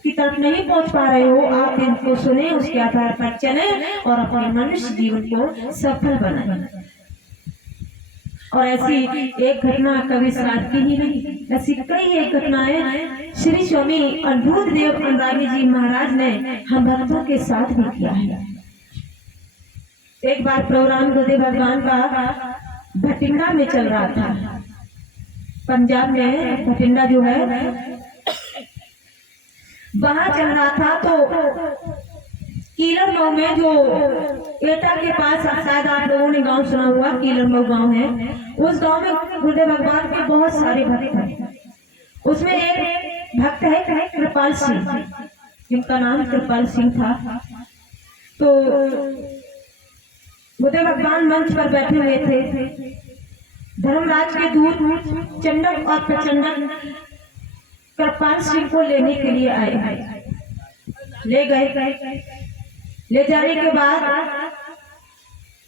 की तरफ नहीं पहुंच पा रहे हो, आप इनको सुने, उसके आधार पर चलें और अपने मनुष्य जीवन को सफल बनाएं। और ऐसी एक घटना कभी साथ की ही नहीं, ऐसी कई एक घटनाएं श्री स्वामी अद्भुत देव अनुरागी जी महाराज ने हम भक्तों के साथ भी किया है। एक बार प्रोग्राम गुरुदेव भगवान का भटिंडा में चल रहा था, पंजाब में भटिंडा जो है वहां चल रहा था। तो कीलर मऊ में जो एटा के पास, शायद आप लोगों ने गांव सुना हुआ, कीलर मऊ गांव है, उस गांव में गुरुदेव भगवान के बहुत सारे भक्त हैं। उसमें एक भक्त है कृपाल सिंह, जिनका नाम कृपाल सिंह था। तो गुरुदेव भगवान मंच पर बैठे हुए थे। धर्मराज के दूत चंडक और प्रचंडक कृपाल सिंह को लेने के लिए आए, ले गए। ले जाने के बाद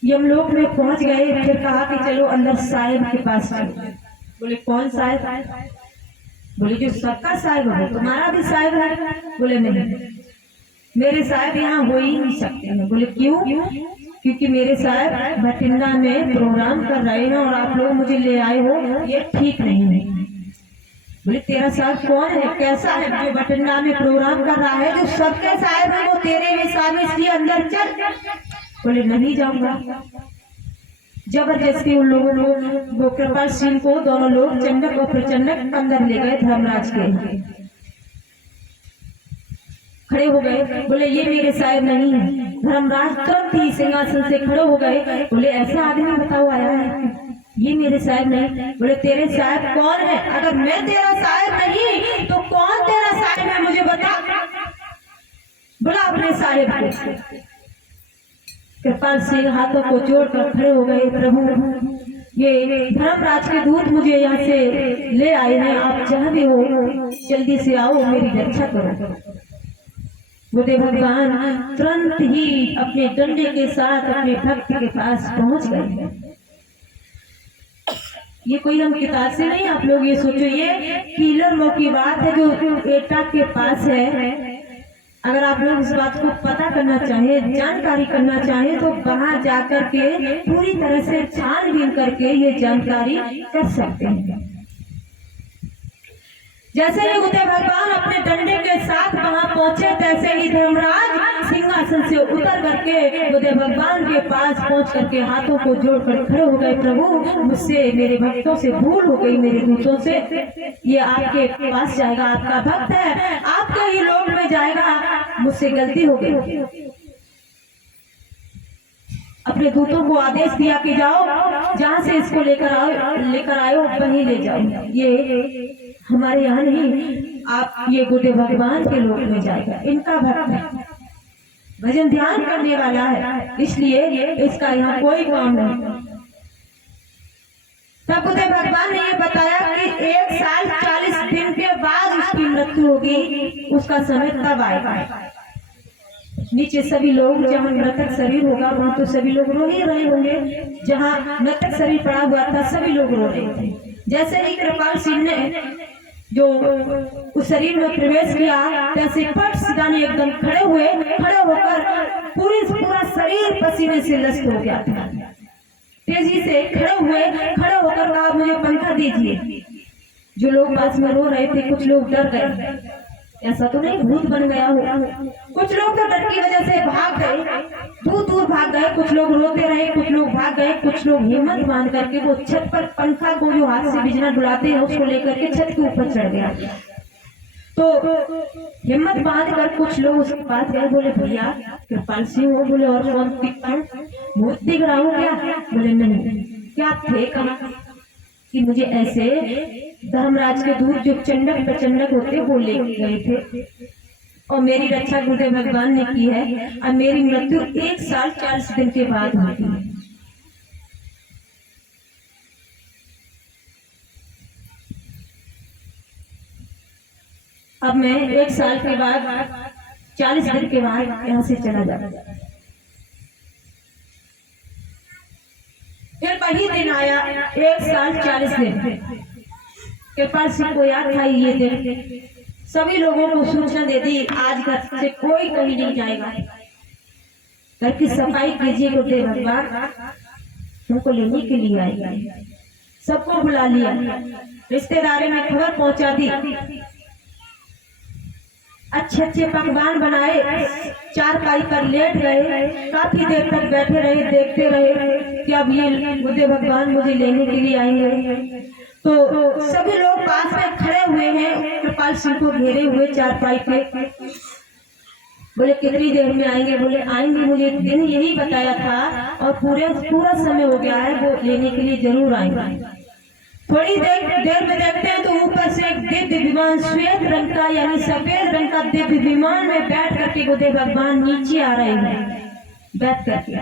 यमलोक में पहुंच गए। फिर कहा कि चलो अंदर साहिब के पास चलो। बोले कौन साहिब? बोले जो सबका साहिब है, तुम्हारा भी साहिब है? बोले नहीं, मेरे साहिब यहाँ हो ही नहीं सकते हैं। बोले क्यों? क्योंकि मेरे साहिब भटिंडा में प्रोग्राम कर रहे हैं और आप लोग मुझे ले आए हो, ये ठीक नहीं है। बोले तेरा साहब कौन है, कैसा है? जो भटिंडा में प्रोग्राम कर रहा है, जो सबके साहब है, वो तेरे भी साहब, इसलिए अंदर चल। बोले नहीं जाऊंगा। जबरदस्ती उन लोगों को, वो कृपाल सिंह को, दोनों लोग चंडक और प्रचंडक अंदर ले गए धर्मराज के। खड़े हो गए, बोले ये मेरे साहब नहीं है। धर्मराज तुरंत ही सिंहासन से खड़े हो गए। बोले ऐसा आदमी बताओ आया है, ये मेरे साहब नहीं। बोले तेरे साहब कौन है? अगर मैं तेरा साहब नहीं तो कौन तेरा साहब है, मुझे बता। बोला अपने साहब को। कृपाल सिंह हाथों को जोड़कर खड़े हो गए, प्रभु ये धर्मराज के दूत मुझे यहाँ से ले आए हैं, आप जहाँ भी हो जल्दी से आओ, मेरी रक्षा करो। गुरुदेव भगवान तुरंत ही अपने डंडे के साथ अपने भक्त के पास पहुंच गए। ये कोई हम किताब से नहीं, आप लोग ये सोचो, ये कीलर मऊ की बात है जो एटा के पास है। अगर आप लोग इस बात को पता करना चाहे, जानकारी करना चाहे, तो वहां जाकर के पूरी तरह से छानबीन करके ये जानकारी कर सकते हैं। जैसे ही उदय भगवान अपने डंडे के साथ वहां पहुंचे, तैसे ही धर्मराज सिंहासन से उतर करके उदय भगवान के पास पहुंच करके हाथों को जोड़कर खड़े हो गए, प्रभु मुझसे, मेरे भक्तों से भूल हो गई, मेरे दूतों से, ये आपके पास जाएगा, आपका भक्त है, आपके ही लोक में जाएगा, मुझसे गलती हो गई। अपने दूतों को आदेश दिया कि जाओ, जहां से इसको लेकर आयो वहीं ले जाओ, ये हमारे यहाँ नहीं, आप ये गुदे भगवान के लोक में जाएगा, इनका भक्त है, भजन ध्यान करने वाला है, इसलिए इसका यहाँ कोई काम नहीं। तब गुदे भगवान ने ये बताया कि 1 साल 40 दिन के बाद उसकी मृत्यु होगी, उसका समय तब आएगा। नीचे सभी लोग, जहाँ मृतक शरीर होगा वहां तो सभी लोग रो ही रहे होंगे, जहाँ मृतक शरीर पड़ा हुआ था सभी लोग रो रहे थे। जैसे ही कृपाल सिंह ने जो उस शरीर में प्रवेश किया, तैसे फट सिधाने एकदम खड़े होकर पूरा शरीर पसीने से लसप हो गया था। तेजी से खड़े होकर कहा, मुझे पंखा दीजिए। जो लोग पास में रो रहे थे, कुछ लोग डर गए, ऐसा तो नहीं भूत बन गया हो, कुछ लोग तो डर की वजह से भाग गए, दूर भाग गए, कुछ लोग रोते रहे, कुछ लोग भाग गए, कुछ लोग हिम्मत बांध करके वो छत पर पंखा को जो हाथ से बिजना डुलाते हैं उसको लेकर के छत के ऊपर चढ़ गया। तो हिम्मत बांध कर कुछ लोग उसके पास गए, बोले भैया कृपाल सिंह हो? बोले और कौन दिखता है? भूत दिख रहा हूँ क्या? बोले नहीं। क्या थे? कहा कि मुझे ऐसे धर्मराज के दूत जो चंडक प्रचंडक होते वो ले गए थे और मेरी रक्षा गुरुदेव भगवान ने की है, और मेरी मृत्यु 1 साल 40 दिन के बाद होती है। अब मैं 1 साल के बाद 40 दिन के बाद यहाँ से चला जाता। फिर वही दिन आया, 1 साल 40 दिन कृपाल सिंह को याद था ये दिन। सभी लोगों को सूचना दे दी, आज घर से कोई कहीं नहीं जाएगा, घर की सफाई कीजिए, गुरुदेव भगवान तुमको लेने के लिए आएगा। सबको बुला लिया, रिश्तेदारों ने खबर पहुंचा दी, अच्छे पकवान बनाए, चारपाई पर लेट गए, काफी देर तक बैठे रहे, देखते रहे कि अब ये गुरुदेव भगवान मुझे लेने के लिए आएंगे। तो सभी लोग पास में खड़े हुए हैं, कृपाल सिंह को घेरे हुए चारपाई पे। बोले कितनी देर में आएंगे? बोले आएंगे, मुझे दिन यही बताया था और पूरा समय हो गया है, वो लेने के लिए जरूर आएंगे। थोड़ी देर में देखते हैं तो ऊपर से एक दिव्य विमान, श्वेत रंग का यानी सफेद रंग का दिव्य विमान में बैठ करके गुरुदेव भगवान नीचे आ रहे हैं। बैठ करके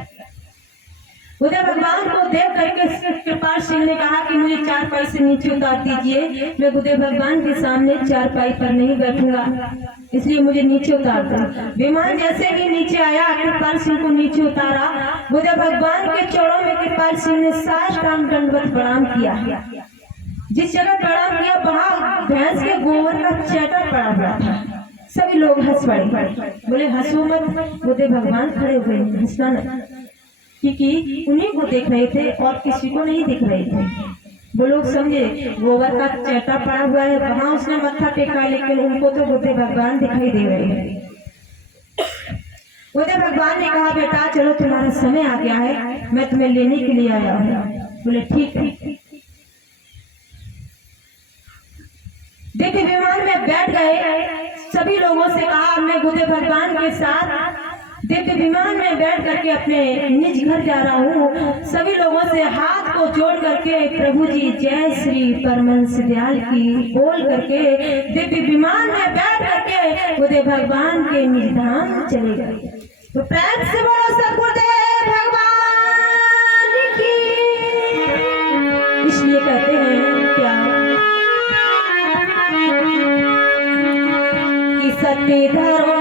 गुरुदेव भगवान को देख करके कृपाल सिंह ने कहा कि मुझे चारपाई से नीचे उतार दीजिए, मैं गुरुदेव भगवान के सामने चारपाई पर नहीं बैठूंगा, इसलिए मुझे नीचे उतार दो। विमान जैसे ही नीचे आया, कृपाल सिंह को नीचे उतारा, गुरुदेव भगवान के चरणों में कृपाल सिंह ने साष्टांग दंडवत प्रणाम किया। जिस जगह प्रणाम किया वहां भैंस के गोबर का चैटर पड़ा हुआ था। सभी लोग हंस पड़े, बोले हंसो मत, गुरुदेव भगवान खड़े हुए, हंसना न, क्योंकि उन्हीं को देख रहे थे और किसी को नहीं दिख रहे थे। वो लोग समझे गोबर का चैटा पड़ा हुआ है, वहां उसने मत्था टेका, लेकिन उनको तो गुरुदेव भगवान दिखाई दे रहे हैं। गुरुदेव भगवान ने कहा बेटा चलो तुम्हारा समय आ गया है, मैं तुम्हें लेने के लिए आया हूँ। बोले ठीक है। दिव्य विमान में बैठ गए, सभी लोगों से कहा मैं गुरुदेव भगवान के साथ दिव्य विमान में बैठ करके अपने निज घर जा रहा हूँ। सभी लोगों से हाथ को जोड़ करके प्रभु जी जय श्री परमहंस दयाल की बोल करके दिव्य विमान में बैठ करके गुरुदेव भगवान के निज धाम चले गए। तो प्रेम से बोलो सद्गुरुदेव भगवान की। इसलिए कहते हैं क्या कि सत्य धर्म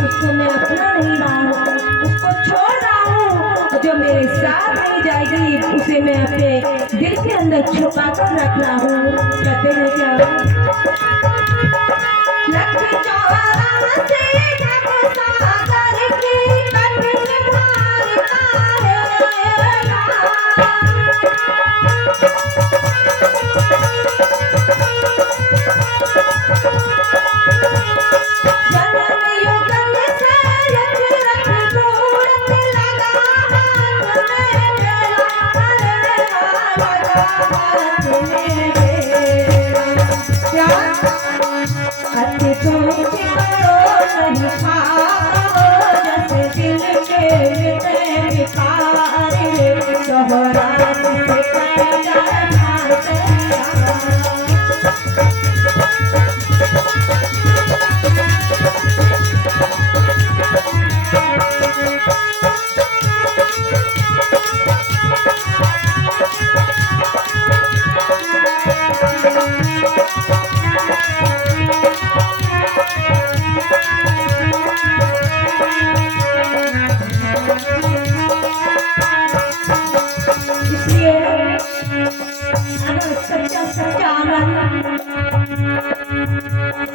उसको मैं अपना नहीं रहा हूँ, उसको छोड़ रहा हूँ। जो मेरे साथ नहीं जाएगी उसे मैं अपने दिल के अंदर छुपा कर रख रहा हूँ। कहते हैं क्या लक्ष्मी चौरा से सागर की कठिन भार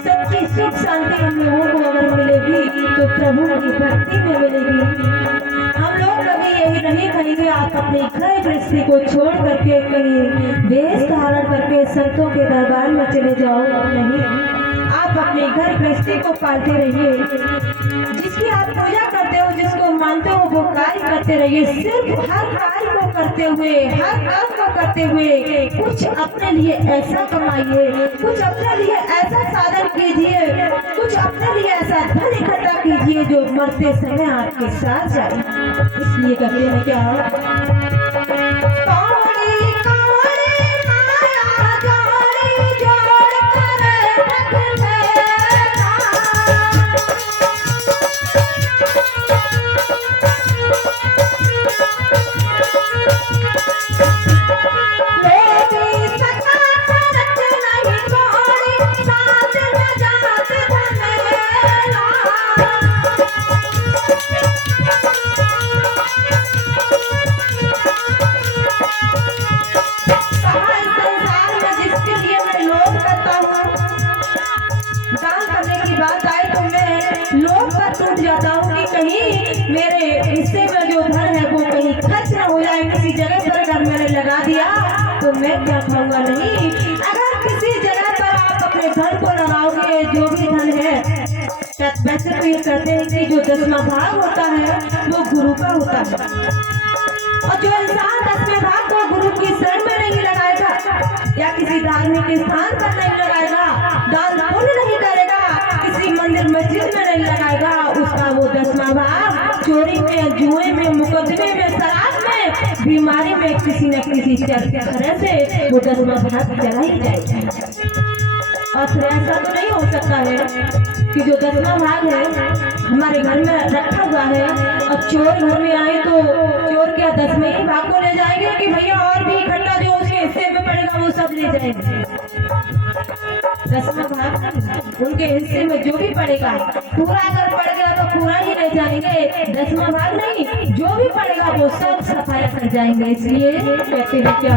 सच्ची सुख शांति हम लोगों को अगर मिलेगी तो प्रभु की भक्ति में मिलेगी। हम लोग कभी यही नहीं कहेंगे आप अपने घर गृहस्थी को छोड़ करके कहीं वेश धारण करके संतों के दरबार में चले जाओ। नहीं, आप अपने घर गृहस्थी को पालते रहिए। जिसकी आप पूजा करते हो, जिसको मानते हो, वो कार्य करते रहिए। सिर्फ हर कार्य को करते हुए, हर काम को करते हुए कुछ अपने लिए ऐसा कमाइए, कुछ अपने लिए ऐसा साधन कीजिए, कुछ अपने लिए ऐसा धन इकट्ठा कीजिए जो मरते समय आपके साथ जाए। इसलिए कहते हैं क्या जाता हूँ कि कहीं मेरे हिस्से में जो धन है वो कहीं खर्च न हो जाए। किसी जगह पर अगर मैंने लगा दिया तो मैं क्या खाऊंगा। नहीं, अगर किसी जगह पर आप अपने धन को लगाओगे, जो भी धन है, वैसे तो ये कहते हैं कि जो 10वां भाग होता है वो गुरु का होता है। और जो इंसान 10वें भाग को गुरु की शरण में नहीं लगाएगा या किसी धार्मिक स्थान पर नहीं लगाएगा, दान पुण्य नहीं करेगा, किसी मंदिर मस्जिद में नहीं लगाएगा, उसका वो 10वां भाग चोरी में, जुए में, मुकदमे में, शराब में में बीमारी में किसी न किसी तरह से वो 10वां भाग चला ही जाएगा। और फिर ऐसा तो नहीं हो सकता है कि जो 10वां भाग है हमारे घर में रखा हुआ है और चोर घर में आए तो चोर क्या 10वें ही भाग को ले जाएंगे कि भैया और भी इकट्ठा जो उसके हिस्से में पड़ेगा वो सब ले जाएंगे। 10वां भाग उनके हिस्से में जो भी पड़ेगा पूरा अगर पड़ गया तो पूरा ही ले जाएंगे, 10वां भाग नहीं, जो भी पड़ेगा वो सब सफाया कर जाएंगे। इसलिए कहते हैं क्या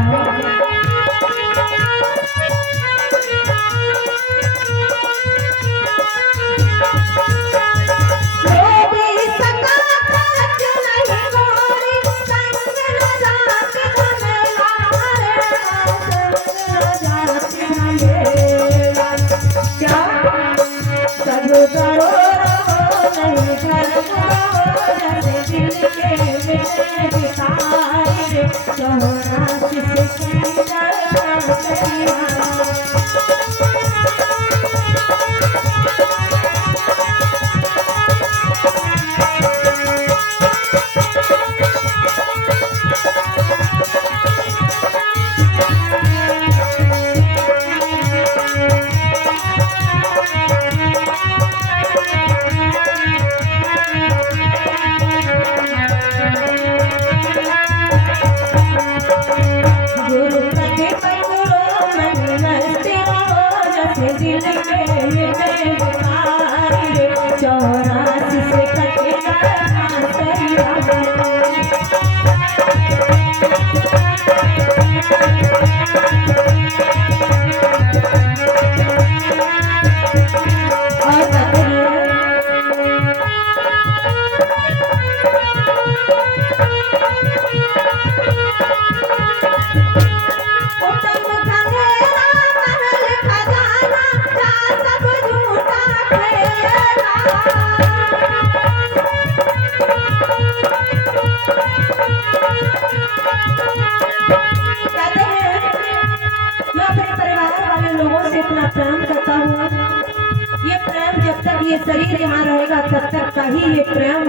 ये शरीर यहाँ रहेगा तब तक का ही ये प्रेम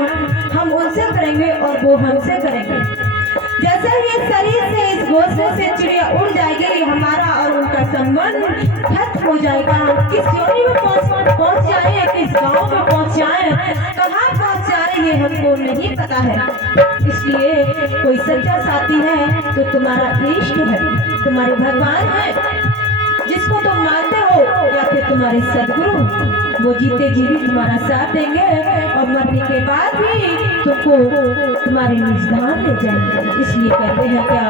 हम उनसे करेंगे और वो हमसे करेंगे। जैसे ही शरीर से इस घोंसले से चिड़िया उड़ जाएगी हमारा और उनका संबंध खत्म हो जाएगा। किस योनि में पहुँच जाए, किस गांव में पहुँच जाए, कहाँ पहुँच जाए ये हमको नहीं पता है। इसलिए कोई सच्चा साथी है तो तुम्हारा इष्ट है, तुम्हारे भगवान है जिसको तुम मानते हो, या फिर तुम्हारे सदगुरु, वो जीते जी भी तुम्हारा साथ देंगे और मरने के बाद भी तुमको तुम्हारे निजधाम ले जाएंगे। इसलिए कहते हैं क्या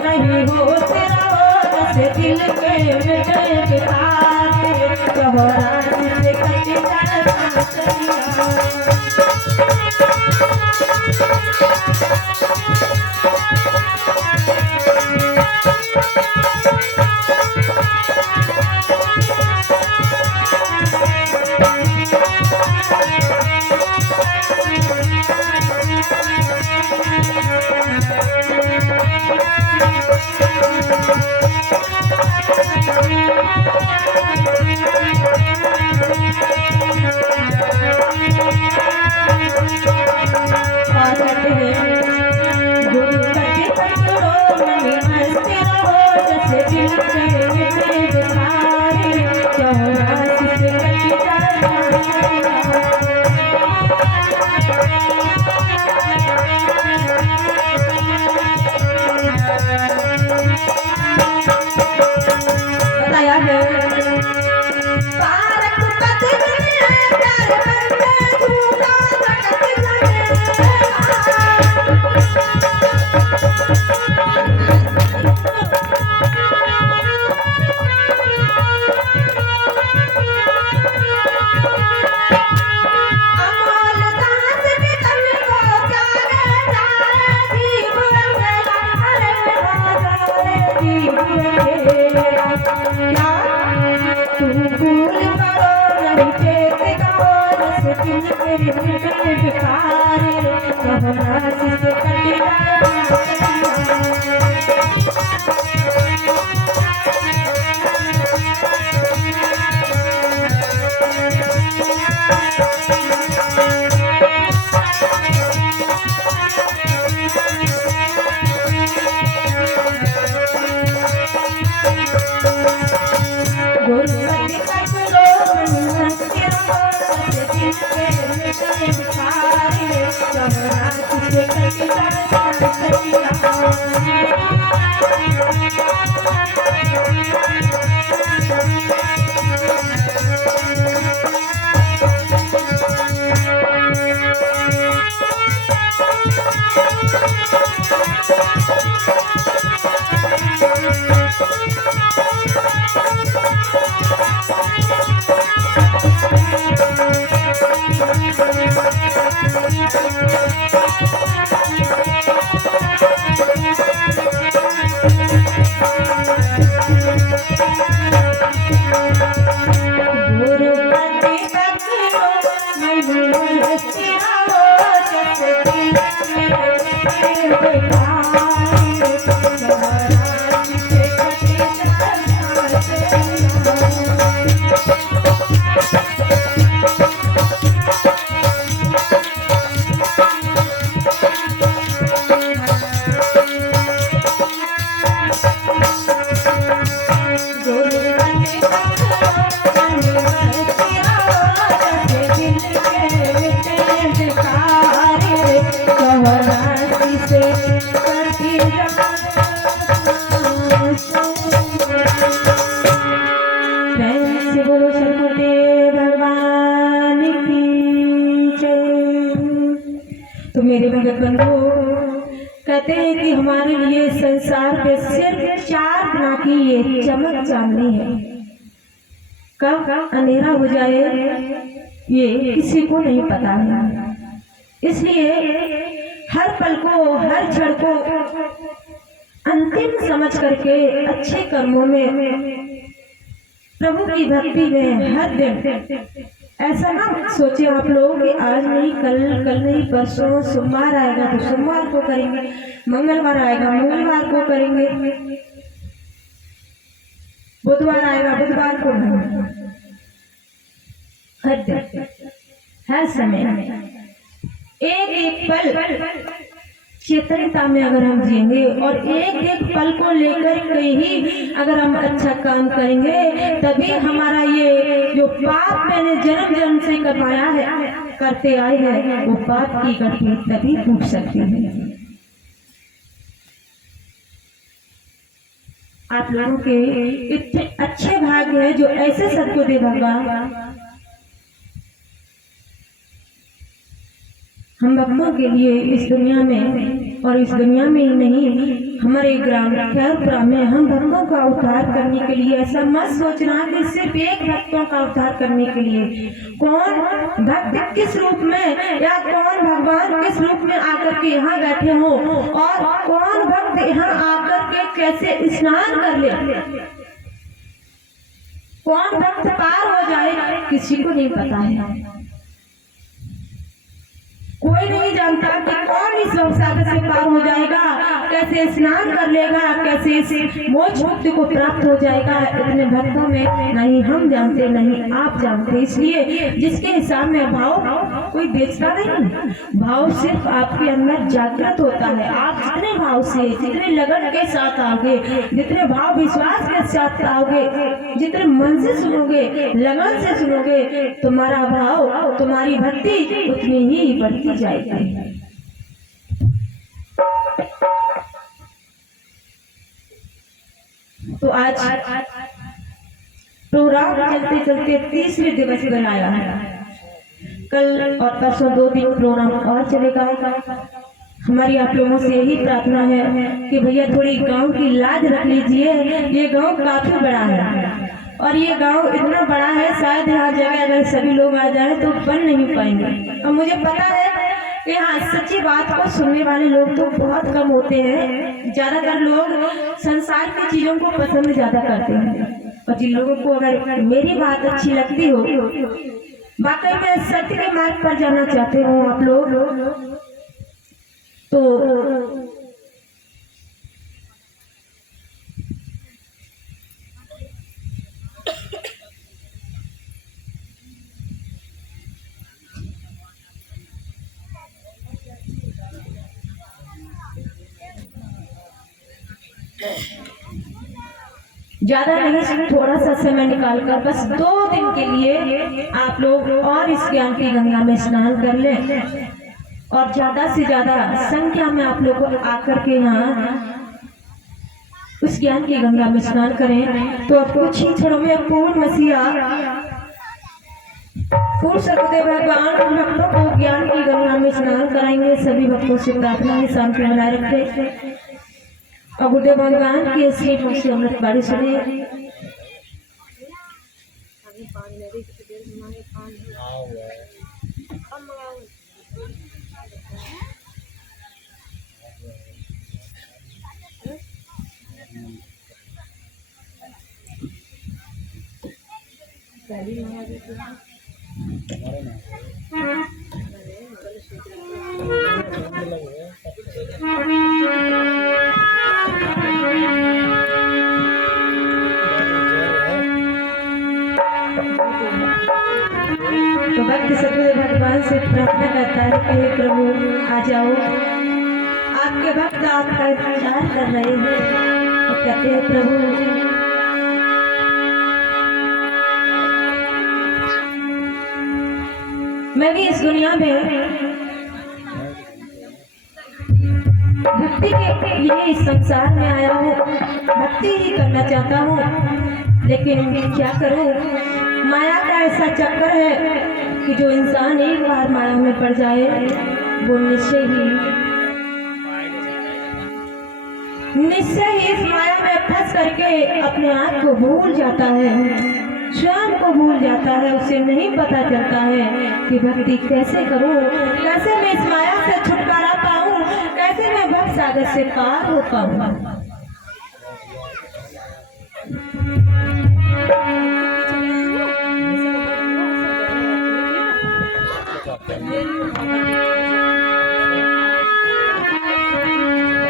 नहीं हो तेरा दिल के मिटे से कटी मेरे निकट बेकार घबराहट से कटी तो मेरे भगत बंधु कहते हैं कि हमारे लिए संसार पे सिर्फ 4 दिनों की ये चमक चांदनी है। कब अंधेरा हो जाए ये किसी को नहीं पता है। इसलिए हर पल को, हर क्षण को अंतिम समझ करके अच्छे कर्मों में, प्रभु की भक्ति में हर दिन ऐसा ना सोचे आप लोग कि आज नहीं, कल नहीं, परसों सोमवार आएगा तो सोमवार को करेंगे, मंगलवार आएगा मंगलवार को करेंगे, बुधवार आएगा बुधवार को नहीं। हर दिन, हर समय, एक एक पल चेतनता में अगर हम जिएंगे और एक एक पल को लेकर के ही अगर हम अच्छा काम करेंगे, तभी हमारा ये जो पाप मैंने जन्म जन्म से करवाया है, करते आए हैं, वो पाप की गठरी तभी टूट सकती है। आप लोगों के इतने अच्छे भाग्य है जो ऐसे सदगुरु दे भगवान हम भक्तों के लिए इस दुनिया में, और इस दुनिया में ही नहीं, हमारे ग्राम खैरपुरा में हम भक्तों का उद्धार करने के लिए, ऐसा मत सोचना कि सिर्फ एक भक्तों का उद्धार करने के लिए, कौन भक्त किस रूप में या कौन भगवान किस रूप में आकर के यहाँ बैठे हो और कौन भक्त यहाँ आकर के कैसे स्नान कर ले, कौन भक्त पार हो जाए, किसी को नहीं पता है। कोई नहीं जानता कि कौन इस सागर से पार हो जाएगा, कैसे स्नान कर लेगा, कैसे इस मोक्ष मुक्ति को प्राप्त हो जाएगा। इतने भक्तों में नहीं हम जानते, नहीं आप जानते। इसलिए जिसके हिसाब में भाव कोई बेचता नहीं, भाव सिर्फ आपके अंदर जागृत होता है। आप जितने भाव से, जितने लगन के साथ आओगे, जितने भाव विश्वास के साथ आओगे, जितने मन से सुनोगे, लगन से सुनोगे, तुम्हारा भाव, तुम्हारी भक्ति उतनी ही बढ़ती जाएगी। तो आज प्रोग्राम चलते चलते तीसरे दिवस बनाया है। कल और परसों 2 दिन प्रोग्राम और चलेगा। हमारी आप लोगों से यही प्रार्थना है कि भैया थोड़ी गांव की लाज रख लीजिए। ये गांव काफी बड़ा है और ये गांव इतना बड़ा है, शायद यहाँ जगह अगर सभी लोग आ जाए तो बन नहीं पाएंगे। और मुझे पता है कि हाँ, सच्ची बात को सुनने वाले लोग तो बहुत कम होते हैं। ज्यादातर लोग संसार की चीजों को पसंद ज्यादा करते हैं, और जिन लोगों को अगर मेरी बात अच्छी लगती हो वाकई में सत्य के मार्ग पर जाना चाहते हो आप लोग तो ज्यादा नहीं, थोड़ा सा समय निकालकर बस 2 दिन के लिए आप लोग और इस ज्ञान की गंगा में स्नान कर लें और ज्यादा से ज्यादा संख्या में आप लोग आकर के यहाँ उस ज्ञान की गंगा में स्नान करें। तो अब कुछ ही क्षणों में पूर्ण मसीहा पूर्ण सतदेव भगवान भक्तों को ज्ञान की गंगा में स्नान कराएंगे। सभी भक्तों से प्रार्थना है शांति बनाए रखें और गुरुदेव भगवान की श्री मुख से अमृत बाणी सुने। तो भक्त सतगुरु भगवान से प्रार्थना करता है कि हे प्रभु आ जाओ, आपके भक्त आपका इंतजार कर रहे हैं। तो कहते हैं प्रभु मैं भी इस दुनिया में भक्ति के लिए इस संसार में आया हूँ, भक्ति ही करना चाहता हूँ, लेकिन क्या करूँ, माया का ऐसा चक्कर है कि जो इंसान एक बार माया में पड़ जाए वो निश्चय ही इस माया में फंस करके अपने आप को भूल जाता है, स्वयं को भूल जाता है। उसे नहीं पता चलता है कि भक्ति कैसे करूं, कैसे मैं इस माया से छुटकारा पाऊं, कैसे मैं भव सागर से पार हो पाऊं।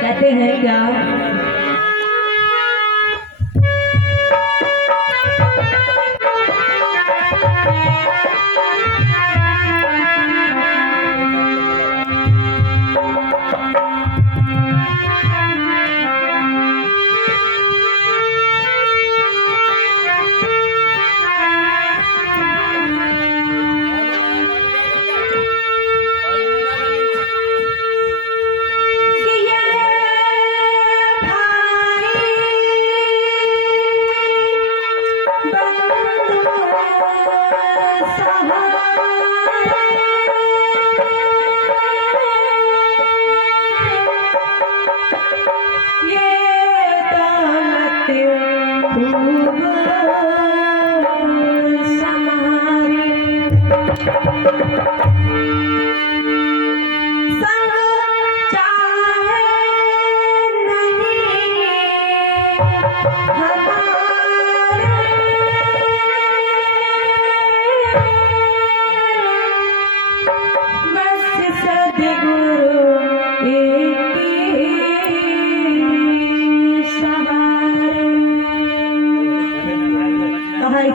कहते हैं क्या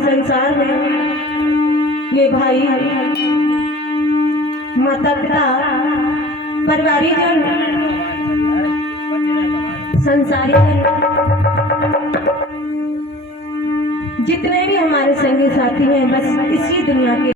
संसार में ये भाई माता पिता परिवारीजन संसारी जितने भी हमारे संगी साथी हैं बस इसी दुनिया के